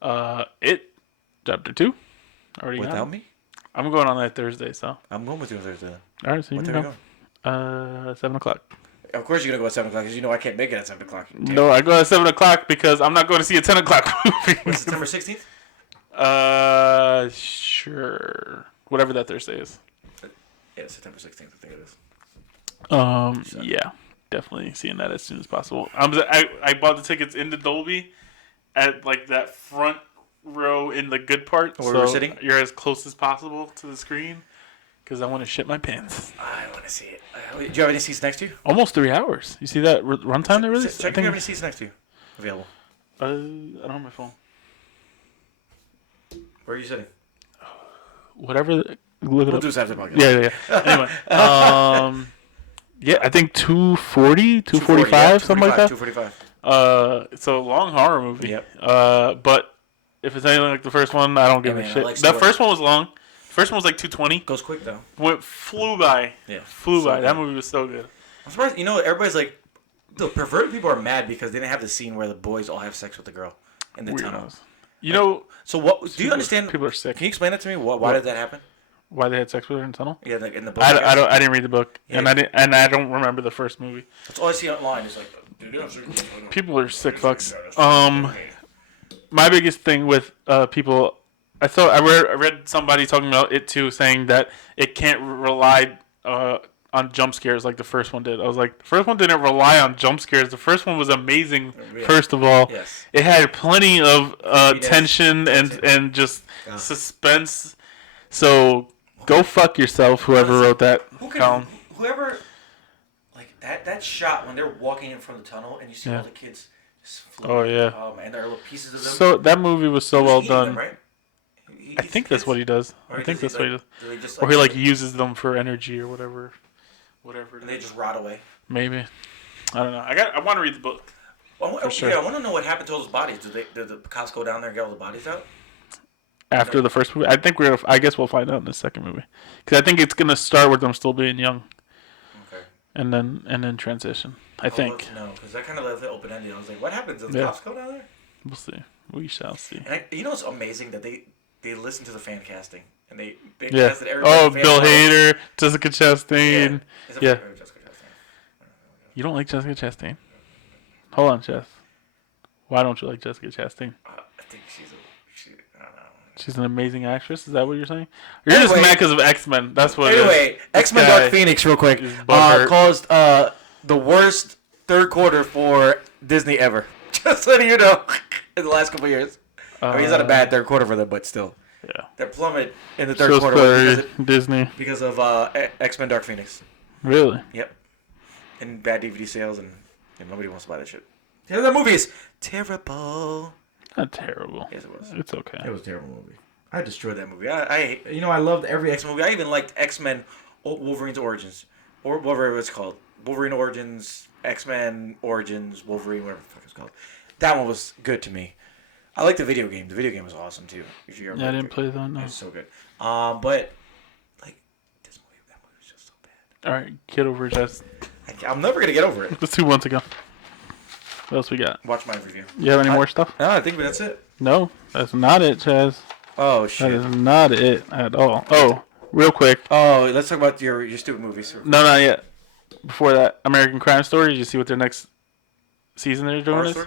It Chapter 2. Without me? I'm going on that Thursday, so. I'm going with you on Thursday. All right, so what you time are you going? 7 o'clock. Of course you're going to go at 7 o'clock because you know I can't make it at 7 o'clock. No, I go at 7 o'clock because I'm not going to see a 10 o'clock movie. What's September 16th? Sure. Whatever that Thursday is. Yeah, September 16th, I think it is. Yeah. Definitely seeing that as soon as possible. I bought the tickets in the Dolby at like that front row in the good part. Where we're sitting? You're as close as possible to the screen because I want to shit my pants. I want to see it. Do you have any seats next to you? Almost 3 hours. You see that runtime they released? Check if you have any seats next to you available. I don't have my phone. Where are you sitting? Whatever. Look it we'll up. do this after the podcast. Yeah. Anyway. Yeah, I think 240, 245, something like that. 245. It's a long horror movie. Yep. But If it's anything like the first one, I don't give a shit. That first one was long. First one was like 220. Goes quick though. Flew by. Yeah. Flew by. That movie was so good. I'm surprised. You know, everybody's like, the perverted people are mad because they didn't have the scene where the boys all have sex with the girl in the tunnel. You know. So what? Do you understand? People are sick. Can you explain that to me? Why did that happen? Why they had sex with her in the tunnel? Yeah, in the book. I didn't read the book, and I don't remember the first movie. That's all I see online. Is like, people are sick fucks. My biggest thing with people, I read somebody talking about it too, saying that it can't rely on jump scares like the first one did. I was like, the first one didn't rely on jump scares. The first one was amazing. Yeah. First of all, yes. It had plenty of tension and just suspense. So go fuck yourself, whoever wrote that. Whoever, like that shot when they're walking in from the tunnel and you see all the kids just floating. Oh yeah. Oh man, there are little pieces of them. So that movie was so well done. Them, right? I think that's what he does. I think that's what he does. Or he uses them for energy or whatever. And they just rot away. Maybe. I don't know. I want to read the book. For sure. Yeah, I want to know what happened to all those bodies. Did the cops go down there and get all the bodies out? After the first movie, I guess we'll find out in the second movie, because I think it's gonna start with them still being young. Okay. And then transition. I think. No, because that kind of left it open ended. I was like, what happens? Did the cops go down there? We'll see. We shall see. And you know what's amazing that they listen to the fan casting and they casted everybody. Oh, Bill Hader, Jessica Chastain. Yeah. Jessica Chastain. You don't like Jessica Chastain? Hold on, Jess. Why don't you like Jessica Chastain? I think I don't know. She's an amazing actress. Is that what you're saying? You're just mad because of X-Men. That's what. Anyway, X-Men Dark Phoenix, real quick, caused the worst third quarter for Disney ever. Just so you know, in the last couple of years. I mean, it's not a bad third quarter for them, but still. Yeah. They plummet in the third quarter because of X-Men Dark Phoenix. Really? Yep. And bad DVD sales, and nobody wants to buy that shit. Yeah, that movie is terrible. Not terrible. Yes, it was. It's okay. It was a terrible movie. I destroyed that movie. I loved every X-Men movie. I even liked X-Men Wolverine's Origins. Or whatever it's called. Wolverine Origins, X-Men Origins, Wolverine, whatever the fuck it's called. That one was good to me. I like the video game. The video game was awesome too. I didn't play that. No. It was so good. But like that movie was just so bad. All right, get over it, Jess. I'm never gonna get over it. That's 2 months ago. What else we got? Watch my review. You have any more stuff? No, I think that's it. No, that's not it, Chaz. Oh shit. That is not it at all. Oh, real quick. Oh, let's talk about your stupid movies. No, not yet. Before that, American Crime Story. Did you see what their next season they're doing is?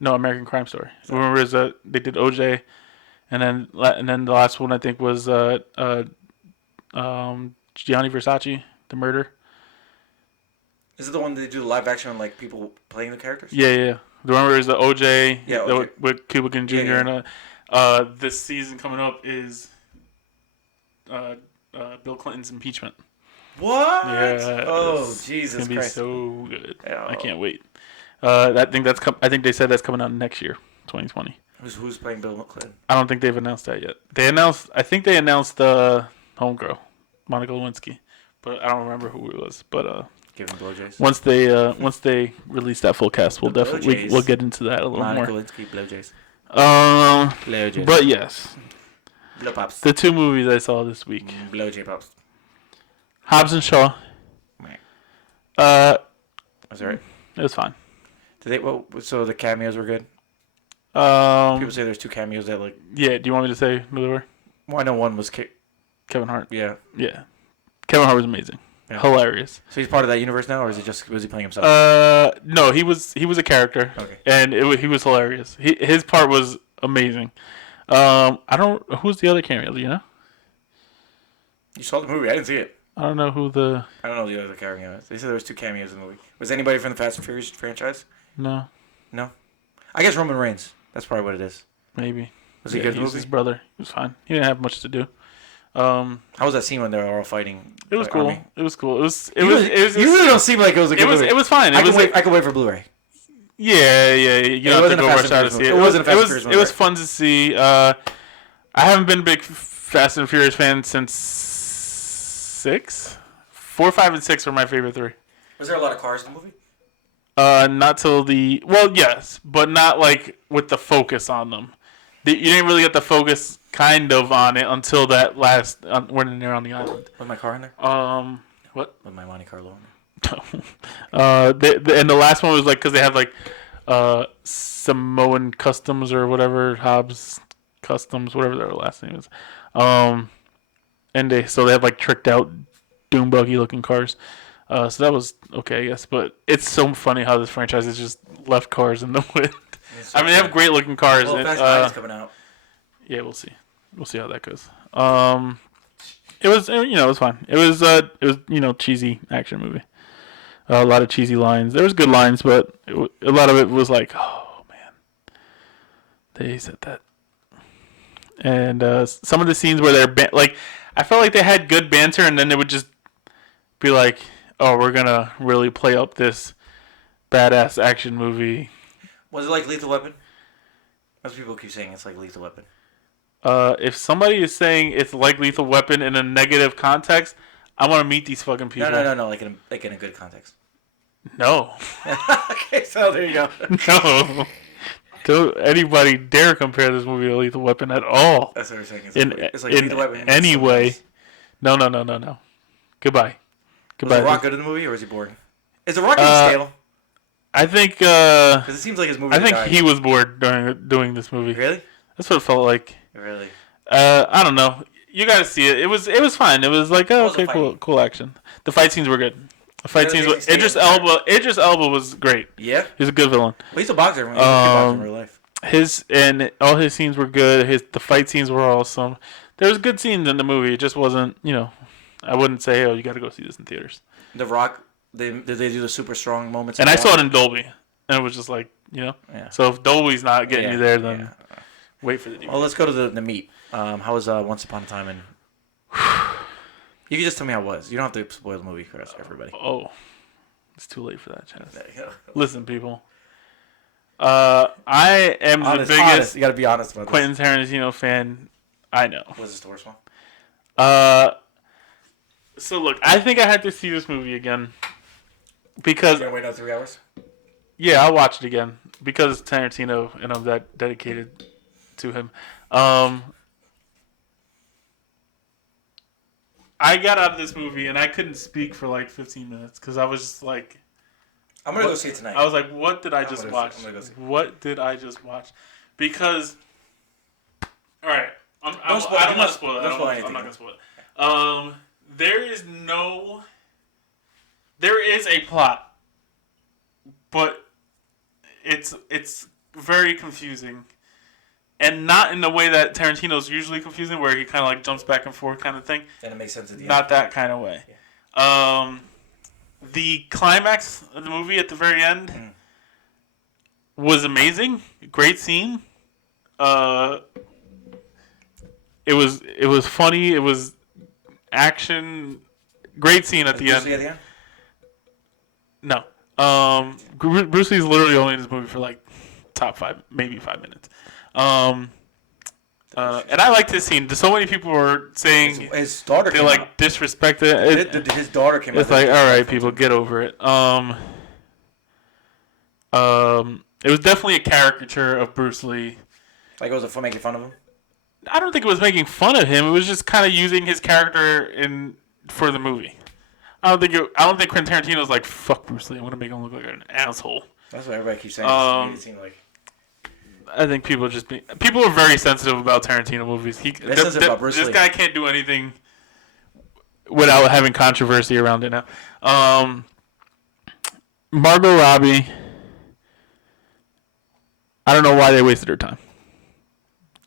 No, American Crime Story. Remember, they did OJ, and then the last one I think was Gianni Versace, the murder. Is it the one they do live action on like people playing the characters? Yeah. Remember, is the OJ? Yeah, OJ. With Cuba Gooding Jr. And this season coming up is Bill Clinton's impeachment. What? Yeah. Oh, Jesus Christ! It's gonna be so good. Yeah. I can't wait. I think they said that's coming out next year, 2020. Who's playing Bill Clinton? I don't think they've announced that yet. I think they announced homegirl, Monica Lewinsky, but I don't remember who it was. But giving blowjays. Once they release that full cast, we'll get into that a little Monica more. Monica Lewinsky blowjays. Blowjays. But yes, blow pops. The 2 movies I saw this week. Blowjay pops. Hobbs and Shaw. Was that right? It was fine. So the cameos were good? People say there's 2 cameos that like... Yeah, do you want me to say who they were? Well, I know one was Kevin Hart. Yeah. Yeah. Kevin Hart was amazing. Yeah. Hilarious. So he's part of that universe now, or was he playing himself? No, he was a character. Okay. And he was hilarious. His part was amazing. Who's the other cameo, do you know? You saw the movie, I didn't see it. I don't know who the... I don't know the other cameo is. They said there was 2 cameos in the movie. Was anybody from the Fast and Furious franchise? No. I guess Roman Reigns. That's probably what it is. Maybe. Was he good? He was his brother. He was fine. He didn't have much to do. How was that scene when they were all fighting? It was cool. Army? It was cool. You really don't seem like it was a good movie. It was fine. I can wait for Blu-ray. Yeah. You don't have to go rush out to see it. It was fun to see. I haven't been a big Fast and Furious fan since 6. 4, 5, and 6 were my favorite 3. Was there a lot of cars in the movie? Not till yes, but not like with the focus on them. You didn't really get the focus kind of on it until that last when they're on the island. Was my car in there? What? Was my Monte Carlo in there? And the last one was like because they had like Samoan Customs or whatever, Hobbs Customs, whatever their last name is. And they have like tricked out doom buggy looking cars. So that was okay, I guess. But it's so funny how this franchise has just left cars in the wind. I mean, they have great looking cars. Well, Fast 9 is coming out. Yeah, we'll see. We'll see how that goes. It was it was fine. It was cheesy action movie. A lot of cheesy lines. There was good lines, but a lot of it was like, oh man, they said that. And some of the scenes where they're like, I felt like they had good banter, and then they would just be like, oh, we're gonna really play up this badass action movie. Was it like Lethal Weapon? Most people keep saying it's like Lethal Weapon. If somebody is saying it's like Lethal Weapon in a negative context, I want to meet these fucking people. No. Like in a good context. No. Okay, so there you go. No. Don't anybody dare compare this movie to Lethal Weapon at all. That's what we're saying. It's like Lethal Weapon. Any way. No. Goodbye. Was The Rock good in the movie, or is he boring? Is The Rock stale? I think. Because it seems like his movie. I think he was bored doing this movie. Really? That's what it felt like. Really? I don't know. You got to see it. It was fine. It was like okay, cool action. The fight scenes were good. The fight scenes with Idris Elba was great. Yeah. He's a good villain. Well, he's a boxer. He's a boxer in real life. All his scenes were good. The fight scenes were awesome. There was good scenes in the movie. It just wasn't, I wouldn't say, oh, you got to go see this in theaters. The Rock, did they do the super strong moments? And I saw it in Dolby, and it was just like, Yeah. So if Dolby's not getting you there, then wait for the DVD. Well, let's go to the meat. How was Once Upon a Time in? You can just tell me how it was. You don't have to spoil the movie for us, everybody. Oh, it's too late for that, Chaz. Listen, people. I am the biggest you gotta be honest about Quentin Tarantino fan I know. Was this the worst one? So look, I think I had to see this movie again because. You're gonna wait another 3 hours? Yeah, I'll watch it again because it's Tarantino and I'm that dedicated to him. I got out of this movie and I couldn't speak for like 15 minutes because I was just like, I'm going to go see it tonight. I was like, what did I just watch? What did I just watch? Because, all right, I'm not going to spoil it. I'm not going to spoil it. There is a plot, but it's very confusing. And not in the way that Tarantino's usually confusing, where he kind of like jumps back and forth kind of thing. And it makes sense at the end. Not that kind of way. Yeah. The climax of the movie at the very end was amazing. Great scene. It was funny. It was action. Great scene at the end. Bruce Lee at the end? No. Bruce Lee's literally only in this movie for like top 5, maybe 5 minutes. And I liked this scene. So many people were saying his daughter they like disrespected it. His daughter came out. It's like, all right, people, get over it. It was definitely a caricature of Bruce Lee. Like it was making fun of him. I don't think it was making fun of him. It was just kind of using his character for the movie. I don't think Quentin Tarantino's like, fuck Bruce Lee. I'm gonna make him look like an asshole. That's what everybody keeps saying. It seemed like. I think people are very sensitive about Tarantino movies. This guy can't do anything without having controversy around it now. Margot Robbie, I don't know why they wasted her time.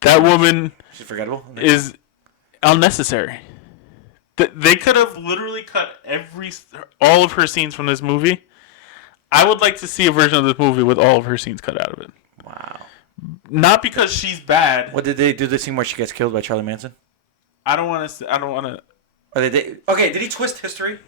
That woman She's forgettable. Is unnecessary. They could have literally cut all of her scenes from this movie. I would like to see a version of this movie with all of her scenes cut out of it. Wow. Not because she's bad. What did they do? The scene where she gets killed by Charlie Manson? I don't want to. Okay, did he twist history?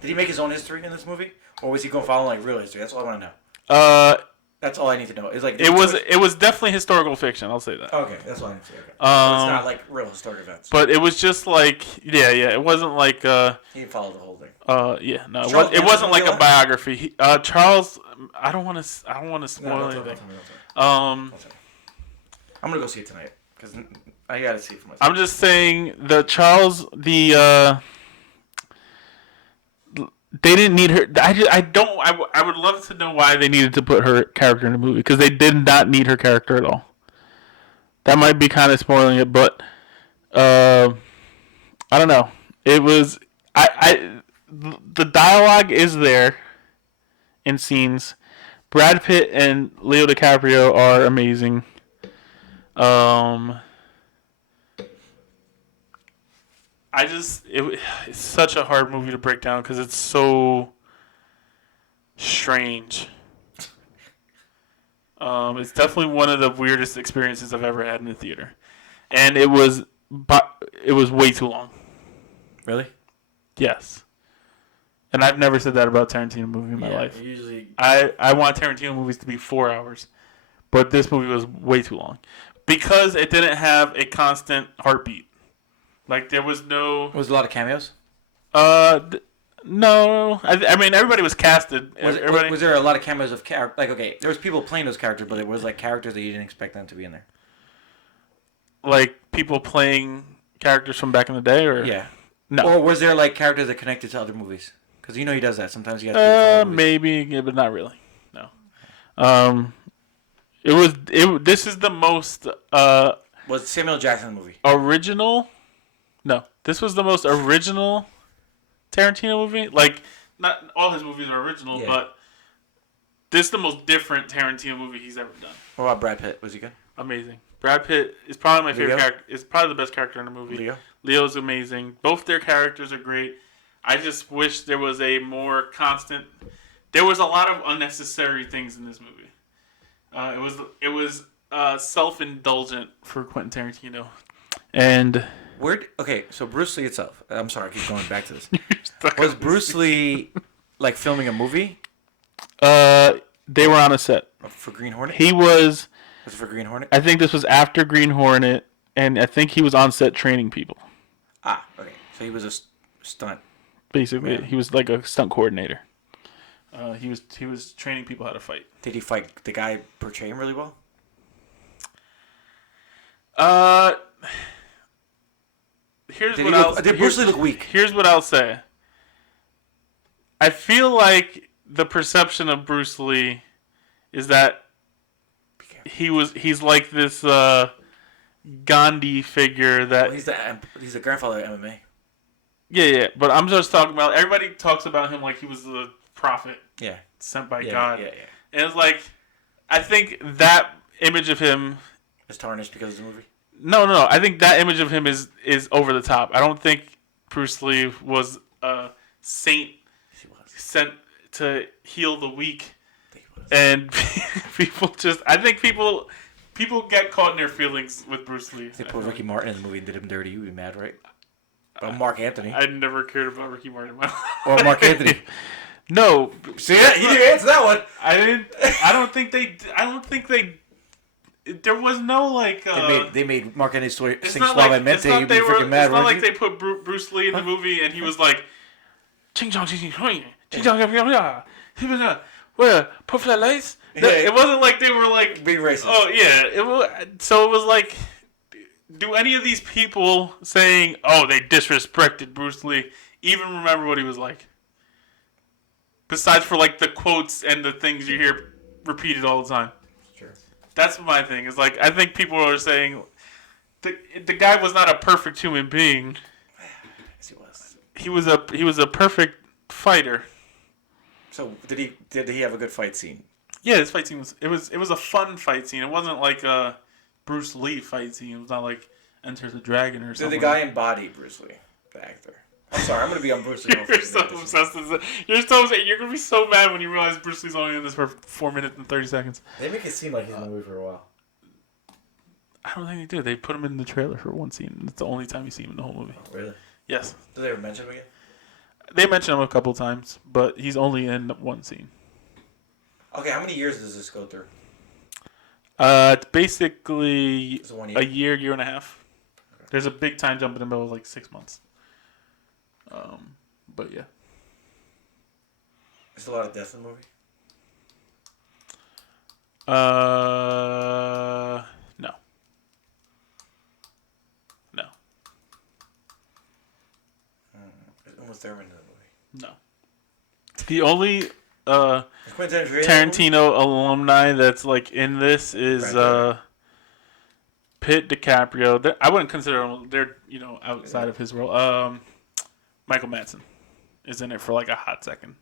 Did he make his own history in this movie, or was he going following like real history? That's all I want to know. That's all I need to know. It's like it was definitely historical fiction. I'll say that. Okay, that's all I need to say. Okay. It's not like real historic events. But it was just like it wasn't like he didn't follow the whole thing. It wasn't like a biography. Charles, I don't want to spoil anything. I'm gonna go see it tonight because I gotta see it for myself. I'm just saying they didn't need her. I would love to know why they needed to put her character in the movie because they did not need her character at all. That might be kind of spoiling it, but I don't know. It was the dialogue is there in scenes. Brad Pitt and Leo DiCaprio are amazing. It's such a hard movie to break down because it's so strange. It's definitely one of the weirdest experiences I've ever had in the theater, and it was way too long. Really? Yes. And I've never said that about Tarantino movie in my life. Usually, I want Tarantino movies to be 4 hours, but this movie was way too long because it didn't have a constant heartbeat. Like there was no. Was a lot of cameos? No. I mean, everybody was casted. Was there a lot of cameos of like? Okay, there was people playing those characters, but it was like characters that you didn't expect them to be in there. Like people playing characters from back in the day, or yeah. No. Or was there like characters that connected to other movies? Because you know he does that sometimes. He has maybe, yeah, but not really. No. This is the most was Samuel Jackson movie original? No, this was the most original Tarantino movie. Like, not all his movies are original, but this is the most different Tarantino movie he's ever done. What about Brad Pitt? Was he good? Amazing. Brad Pitt is probably my favorite character. Is probably the best character in the movie. Leo's amazing. Both their characters are great. I just wish there was a more constant. There was a lot of unnecessary things in this movie. It was self-indulgent for Quentin Tarantino, and so Bruce Lee itself. I'm sorry, I keep going back to this. Was Bruce Lee like filming a movie? They were on a set for Green Hornet. He was. Was it for Green Hornet? I think this was after Green Hornet, and I think he was on set training people. Ah, okay. So he was a stunt. Basically, he was like a stunt coordinator. He was training people how to fight. Did he fight the guy portray him really well? Did Bruce Lee look weak? Here's what I'll say. I feel like the perception of Bruce Lee is that he's like this Gandhi figure that he's the grandfather of MMA. Yeah, but I'm just talking about. Everybody talks about him like he was the prophet. Yeah. Sent by God. Yeah. And it's like, I think that image of him is tarnished because of the movie. No. I think that image of him is over the top. I don't think Bruce Lee was a saint sent to heal the weak. And I think people get caught in their feelings with Bruce Lee. They put Ricky Martin in the movie and did him dirty. You'd be mad, right? Or Mark Anthony. I never cared about Ricky Martin. Or Mark Anthony. No. See that? You didn't answer that one. I didn't. I don't think they. There was no like. They made Mark Anthony sing Suavemente. You'd be freaking mad. It's not like they put Bruce Lee in the movie and he was like, "Ching chong ching ching ching chong ching where puff that lace." It wasn't like they were like being racist. Oh yeah. So it was like. Do any of these people saying, "Oh, they disrespected Bruce Lee," even remember what he was like? Besides for like the quotes and the things you hear repeated all the time. Sure. That's my thing. Is like I think people are saying the guy was not a perfect human being. Yes, he was. He was a perfect fighter. So did he have a good fight scene? Yeah, his fight scene was a fun fight scene. It wasn't like a Bruce Lee fight scene. It was not like Enter the Dragon or something. Did the guy embody Bruce Lee, the actor? I'm sorry, I'm gonna be on Bruce Lee. You're so obsessed with it. You're gonna be so mad when you realize Bruce Lee's only in this for 4 minutes and 30 seconds. They make it seem like he's in the movie for a while. I don't think they do. They put him in the trailer for one scene. It's the only time you see him in the whole movie. Oh, really? Yes. Did they ever mention him again? They mention him a couple times, but he's only in one scene. Okay, how many years does this go through? It's basically a year and a half. Okay. There's a big time jump in the middle of like 6 months. But yeah. There's a lot of death in the movie? No. The only Quentin Tarantino alumni that's like in this is Pitt, DiCaprio. I wouldn't consider them. They're outside of his role. Michael Madsen is in it for like a hot second.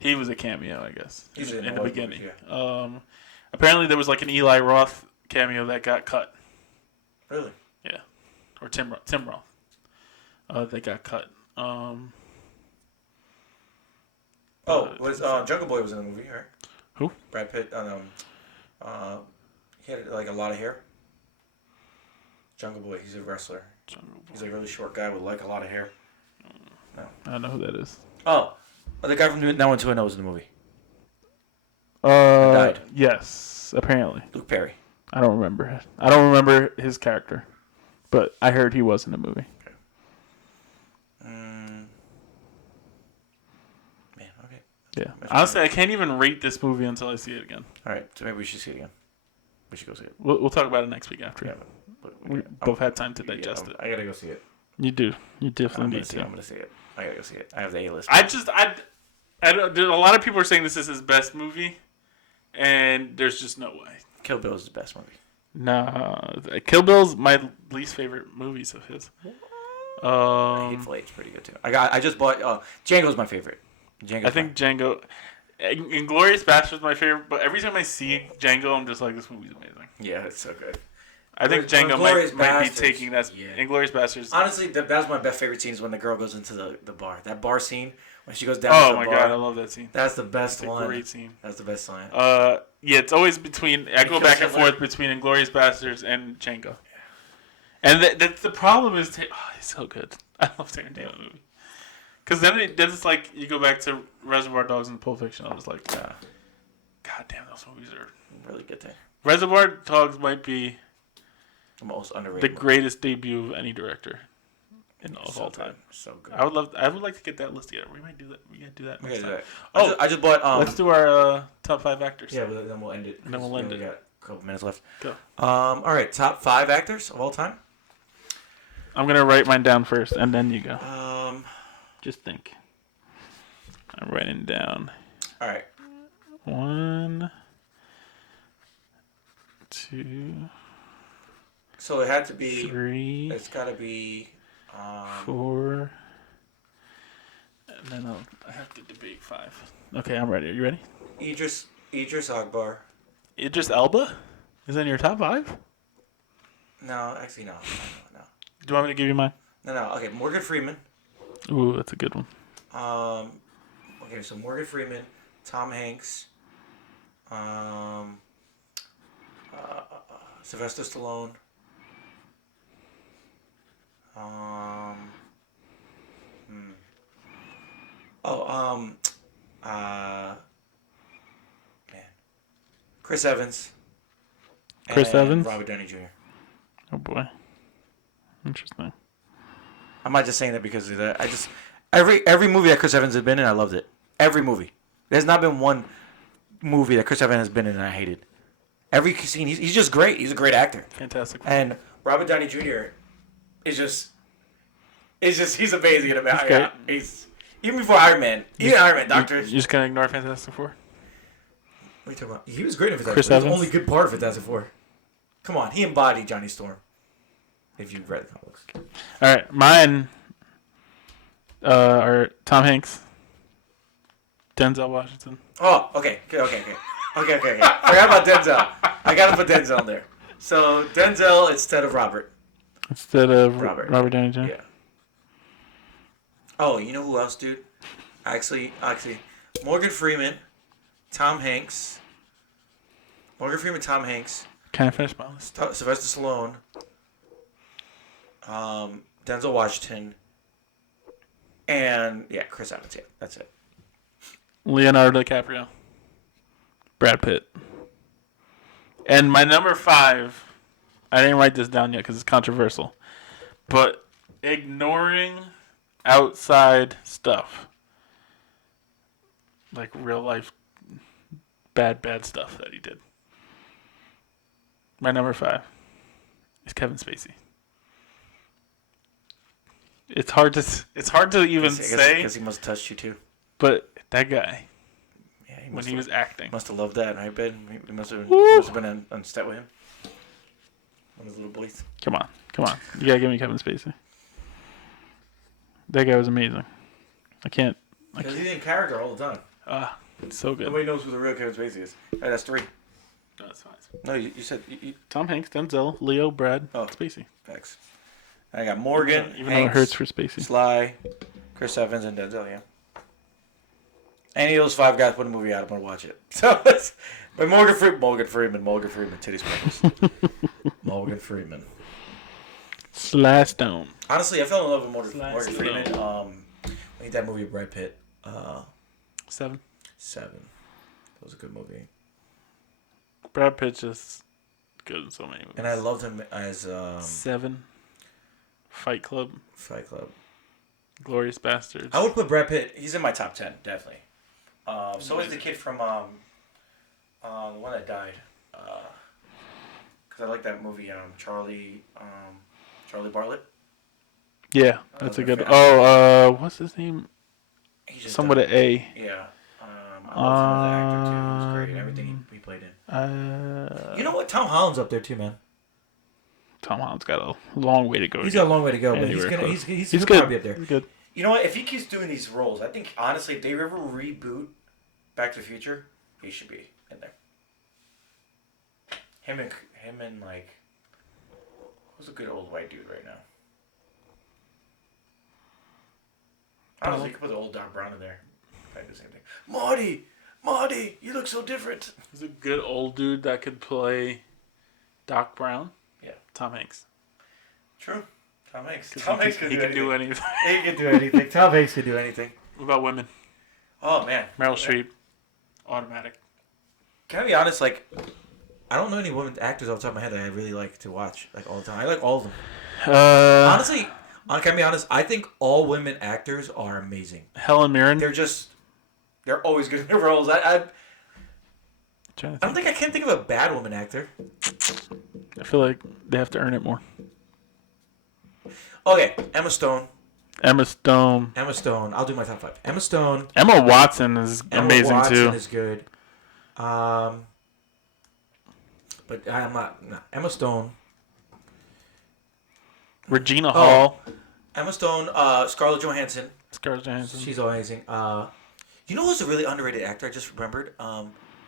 He was a cameo, I guess, in the beginning. Yeah. Apparently, there was like an Eli Roth cameo that got cut. Really? Yeah, or Tim Roth. That got cut. Jungle Boy was in the movie, right? Who? Brad Pitt. He had like a lot of hair. Jungle Boy. He's a wrestler. He's a really short guy with like a lot of hair. No. I don't know who that is. Oh, the guy from 91210 was in the movie. Died. Yes, apparently. Luke Perry. I don't remember. I don't remember his character, but I heard he was in the movie. Okay. Man, okay. Yeah. Honestly, I can't even rate this movie until I see it again. All right, so maybe we should see it again. We should go see it. We'll talk about it next week after. Yeah, we both had time to digest it. I gotta go see it. You do. You definitely need to. I'm gonna see it. I gotta go see it. I have the A-list. I don't. A lot of people are saying this is his best movie, and there's just no way. Kill Bill is the best movie. Nah, Kill Bill's my least favorite movies of his. Hateful Eight's pretty good too. I just bought. Django's my favorite. I think Django. Inglourious Basterds my favorite, but every time I see Django, I'm just like, this movie's amazing. Yeah, it's so good. I think Django might be taking that. Yeah. Inglourious Basterds. Honestly, that was my best favorite scene is when the girl goes into the bar. That bar scene when she goes down. Oh to the my bar. God, I love that scene. That's the best one. Great scene. That's the best line. Yeah, it's always between. I go back and forth between Inglourious Basterds and Django. And the problem is, he's so good. I love Tarantino movie. Because then it's like you go back to Reservoir Dogs and Pulp Fiction. I was like, God damn, those movies are really good thing. Reservoir Dogs might be the most underrated. The greatest debut of any director of all time. So good. I would like to get that list together. We might do that. We gotta do that next time. I just bought. Let's do our top 5 actors. Yeah, but then we'll end it. And then we'll end it. We got a couple minutes left. Go. All right, top 5 actors of all time. I'm gonna write mine down first, and then you go. Just think. I'm writing down. All right. 1, 2. So it had to be 3. It's got to be 4. And then I have to debate 5. Okay, I'm ready. Are you ready? Idris Akbar. Idris Elba is in your top 5? No, actually no. Do you want me to give you mine? No. Okay, Morgan Freeman. Ooh, that's a good one. Okay, so Morgan Freeman, Tom Hanks, Sylvester Stallone. Chris Evans. Chris Evans? Robert Downey Jr. Oh, boy. Interesting. I'm not just saying that because of that. Every movie that Chris Evans has been in, I loved it. Every movie. There's not been one movie that Chris Evans has been in and I hated. Every scene, he's just great. He's a great actor. Fantastic. And Robert Downey Jr. he's amazing in it. He's even before Iron Man. Even Iron Man, Doctor. You're just gonna ignore Fantastic Four? What are you talking about? He was great in Fantastic Chris Four. Evans? He was the only good part of Fantastic Four. Come on, he embodied Johnny Storm. If you've read the comics. All right, mine are Tom Hanks, Denzel Washington. Oh, okay. Forgot about Denzel. I gotta put Denzel in there. So Denzel instead of Robert. Instead of Robert Downey Jr. Yeah. Oh, you know who else, dude? Actually, Morgan Freeman, Tom Hanks. Can I finish my list? Sylvester Stallone. Denzel Washington. And Chris Evans. Yeah, that's it. Leonardo DiCaprio. Brad Pitt. And my number 5, I didn't write this down yet because it's controversial, but ignoring outside stuff, like real life bad stuff that he did. My number 5 is Kevin Spacey. It's hard to even say because he must have touched you too. But That guy. Yeah, When he was acting. Must have loved that, right, Ben? He must have been on set with him. One of his little boys. Come on. You gotta give me Kevin Spacey. That guy was amazing. Because he's in character all the time. So good. Nobody knows who the real Kevin Spacey is. All right, that's 3. No, that's fine. No, you said... Tom Hanks, Denzel, Leo, Brad, Spacey. Thanks. I got Morgan, Even Hanks, though it hurts for Spacey. Sly, Chris Evans, and Denzel, yeah. Any of those 5 guys put a movie out, I'm going to watch it. So, but Morgan Freeman, titty sprinkles. Morgan Freeman. Sly Stone. Honestly, I fell in love with Morgan Freeman. I think that movie with Brad Pitt. 7. That was a good movie. Brad Pitt's just good in so many movies. And I loved him as... 7. Fight Club. Glorious Bastards. I would put Brad Pitt... He's in my top 10, definitely. So is the kid from... the one that died. Because I like that movie, Charlie Bartlett. Yeah, that's a good... what's his name? Someone with an A. Yeah. I love him as an actor, too. He was great. Everything he played in. You know what? Tom Holland's up there, too, man. Tom Holland's got a long way to go. He's got a long way to go, but he's good. Probably up there. He's good. You know what? If he keeps doing these roles, I think, honestly, if they ever reboot Back to the Future, he should be in there. Him and like... Who's a good old white dude right now? Honestly, you could put the old Doc Brown in there. Probably do the same thing. Marty, you look so different. He's a good old dude that could play Doc Brown. Yeah. Tom Hanks. True. Tom Hanks. He can do anything. He can do anything. Tom Hanks can do anything. What about women? Oh, man. Meryl Streep. Automatic. Can I be honest? Like, I don't know any women actors off the top of my head that I really like to watch like all the time. I like all of them. Honestly, can I be honest? I think all women actors are amazing. Helen Mirren. They're always good in their roles. I can't think of a bad woman actor. I feel like they have to earn it more. Okay, Emma Stone. Emma I'll do my top 5. Emma Stone. Emma Watson is amazing Emma Watson too. is good. But I'm not. No. Emma Stone. Regina Hall. Emma Stone. Scarlett Johansson. She's amazing. You know who's a really underrated actor? I just remembered.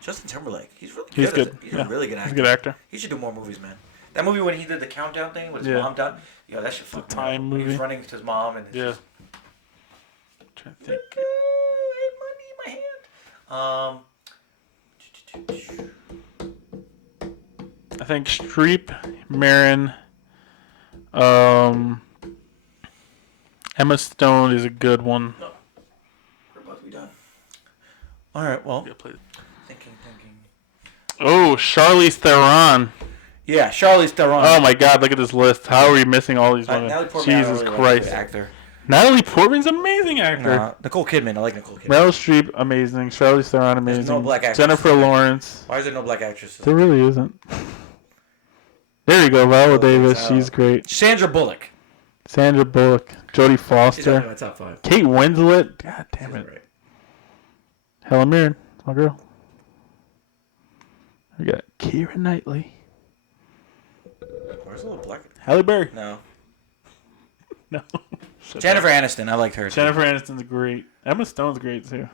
Justin Timberlake. He's really good. He's a really good actor. He's a good actor. He should do more movies, man. That movie when he did the countdown thing with his mom died. Yo, that shit fucked me up. movie. He was running to his mom and I'm trying to think. I had money in my hand. I think Streep, Mirren, Emma Stone is a good one. No. We're about to be done. All right, well. Thinking. Oh, Charlize Theron. Yeah, Charlize Theron. Oh my God! Look at this list. How are we missing all these women? Jesus Christ! Actor. Natalie Portman's an amazing actor. Nah, Nicole Kidman. I like Nicole Kidman. Meryl Streep, amazing. Charlize Theron, amazing. There's no black actress. Jennifer Lawrence. Why is there no black actresses? There really isn't. There you go, Viola Davis. She's great. Sandra Bullock. Jodie Foster. She's on my top 5. Kate Winslet. God damn it. Right. Helen Mirren. My girl. We got Keira Knightley. Where's a little black? Halle Berry. No. No. Jennifer Aniston. I liked her. Jennifer Aniston's great. Emma Stone's great too.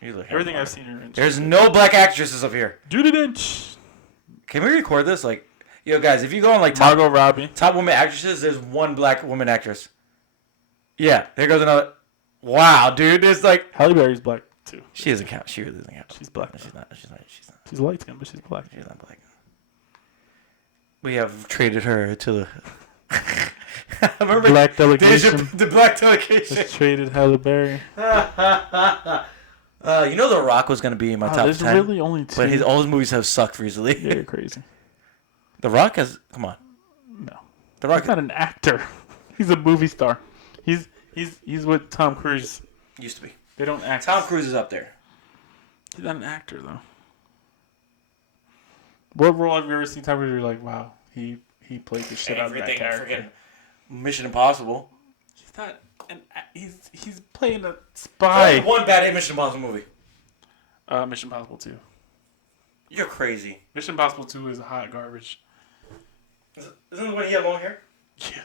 Everything I've seen her in. There's no black actresses up here. Judi Dench. Can we record this? Like, yo, guys, if you go on like Margot Robbie. Top women actresses, there's one black woman actress. Yeah, there goes another. Wow, dude, there's like. Halle Berry's black too. She doesn't count. She really doesn't count. She's black. No, she's not. She's light skinned, but she's black. She's not black. We have traded her to the. I remember Black delegation. The black delegation. Just traded Halle Berry. You know The Rock was going to be in my top 10. There's really only 2. But all his movies have sucked recently. Yeah, you're crazy. The Rock has... Come on. No. The Rock... He's not an actor. He's a movie star. He's with Tom Cruise. Used to be. They don't act. Tom Cruise is up there. He's not an actor, though. What role have you ever seen Tom Cruise where you're like, wow, he played the shit out of that character? Freaking Mission Impossible. He's not he's playing a spy. One bad Mission Impossible movie. Mission Impossible 2. You're crazy. Mission Impossible 2 is hot garbage. Isn't it when he had long hair? Yeah.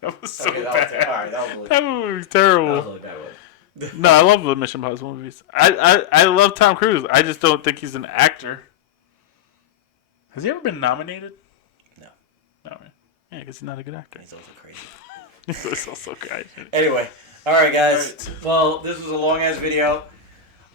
That was so Okay, bad. that was really That movie was terrible. That was really bad. No, I love the Mission Impossible movies. I love Tom Cruise. I just don't think he's an actor. Has he ever been nominated? No. No, man. Yeah, because he's not a good actor. He's also crazy. He's also crazy. Anyway, all right, guys. Well, this was a long ass video.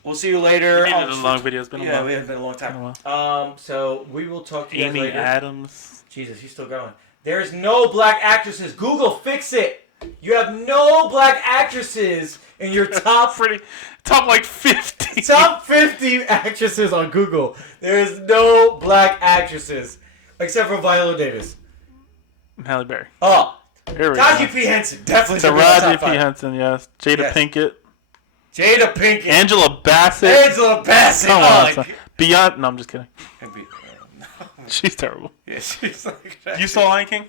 We'll see you later. We needed a long video. It's been a while. Yeah, it's been a long time. Been a while. So we will talk to you guys Amy later. Adams. Jesus, he's still going. There's no black actresses. Google, fix it. You have no black actresses in your top like 50. top 50 actresses on Google. There is no black actresses except for Viola Davis. Halle Berry. Oh, Here we Taraji go. P. Henson definitely. Taraji P. Henson, yes. Jada Pinkett. Jada Pinkett. Angela Bassett. Angela Bassett. Come on, Oh, son. Beyond. No, I'm just kidding. She's terrible. Yeah, she's like. You saw Lion King?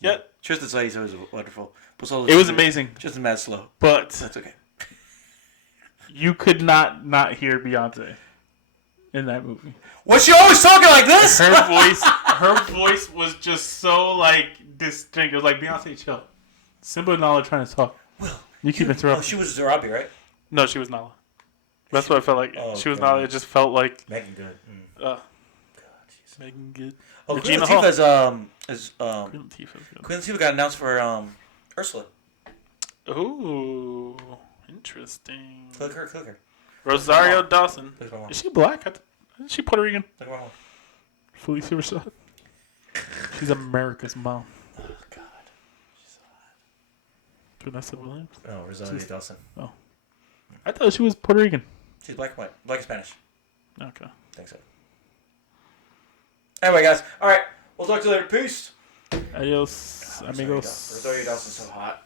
Yep. Tristan Slade was wonderful. It was amazing. Just mad slow. But That's okay. you could not hear Beyonce in that movie. Was she always talking like this? Her voice was just so like distinct. It was like, Beyonce, chill. Simba and Nala trying to talk. Well, you keep interrupting. Oh, she was Zarabi, right? No, she was Nala. That's what I felt like. Oh, she was God. Nala. It just felt like Megan Good. God, Megan Good. Oh, Queen Regina Hall. Latifah's Queen Latifah's good. Queen Latifah got announced for Ursula. Ooh, interesting. Click her. Rosario Dawson. Click my mom. Is she black? Isn't she Puerto Rican? Click my mom. Felicia Rashad. She's America's mom. Oh God. She's so hot. Vanessa Williams. Oh, Rosario Dawson. Oh, I thought she was Puerto Rican. She's black and white. Black and Spanish. Okay. I think so. Anyway, guys. All right. We'll talk to you later. Peace. Adios, amigos. Rosario Dawson's so hot.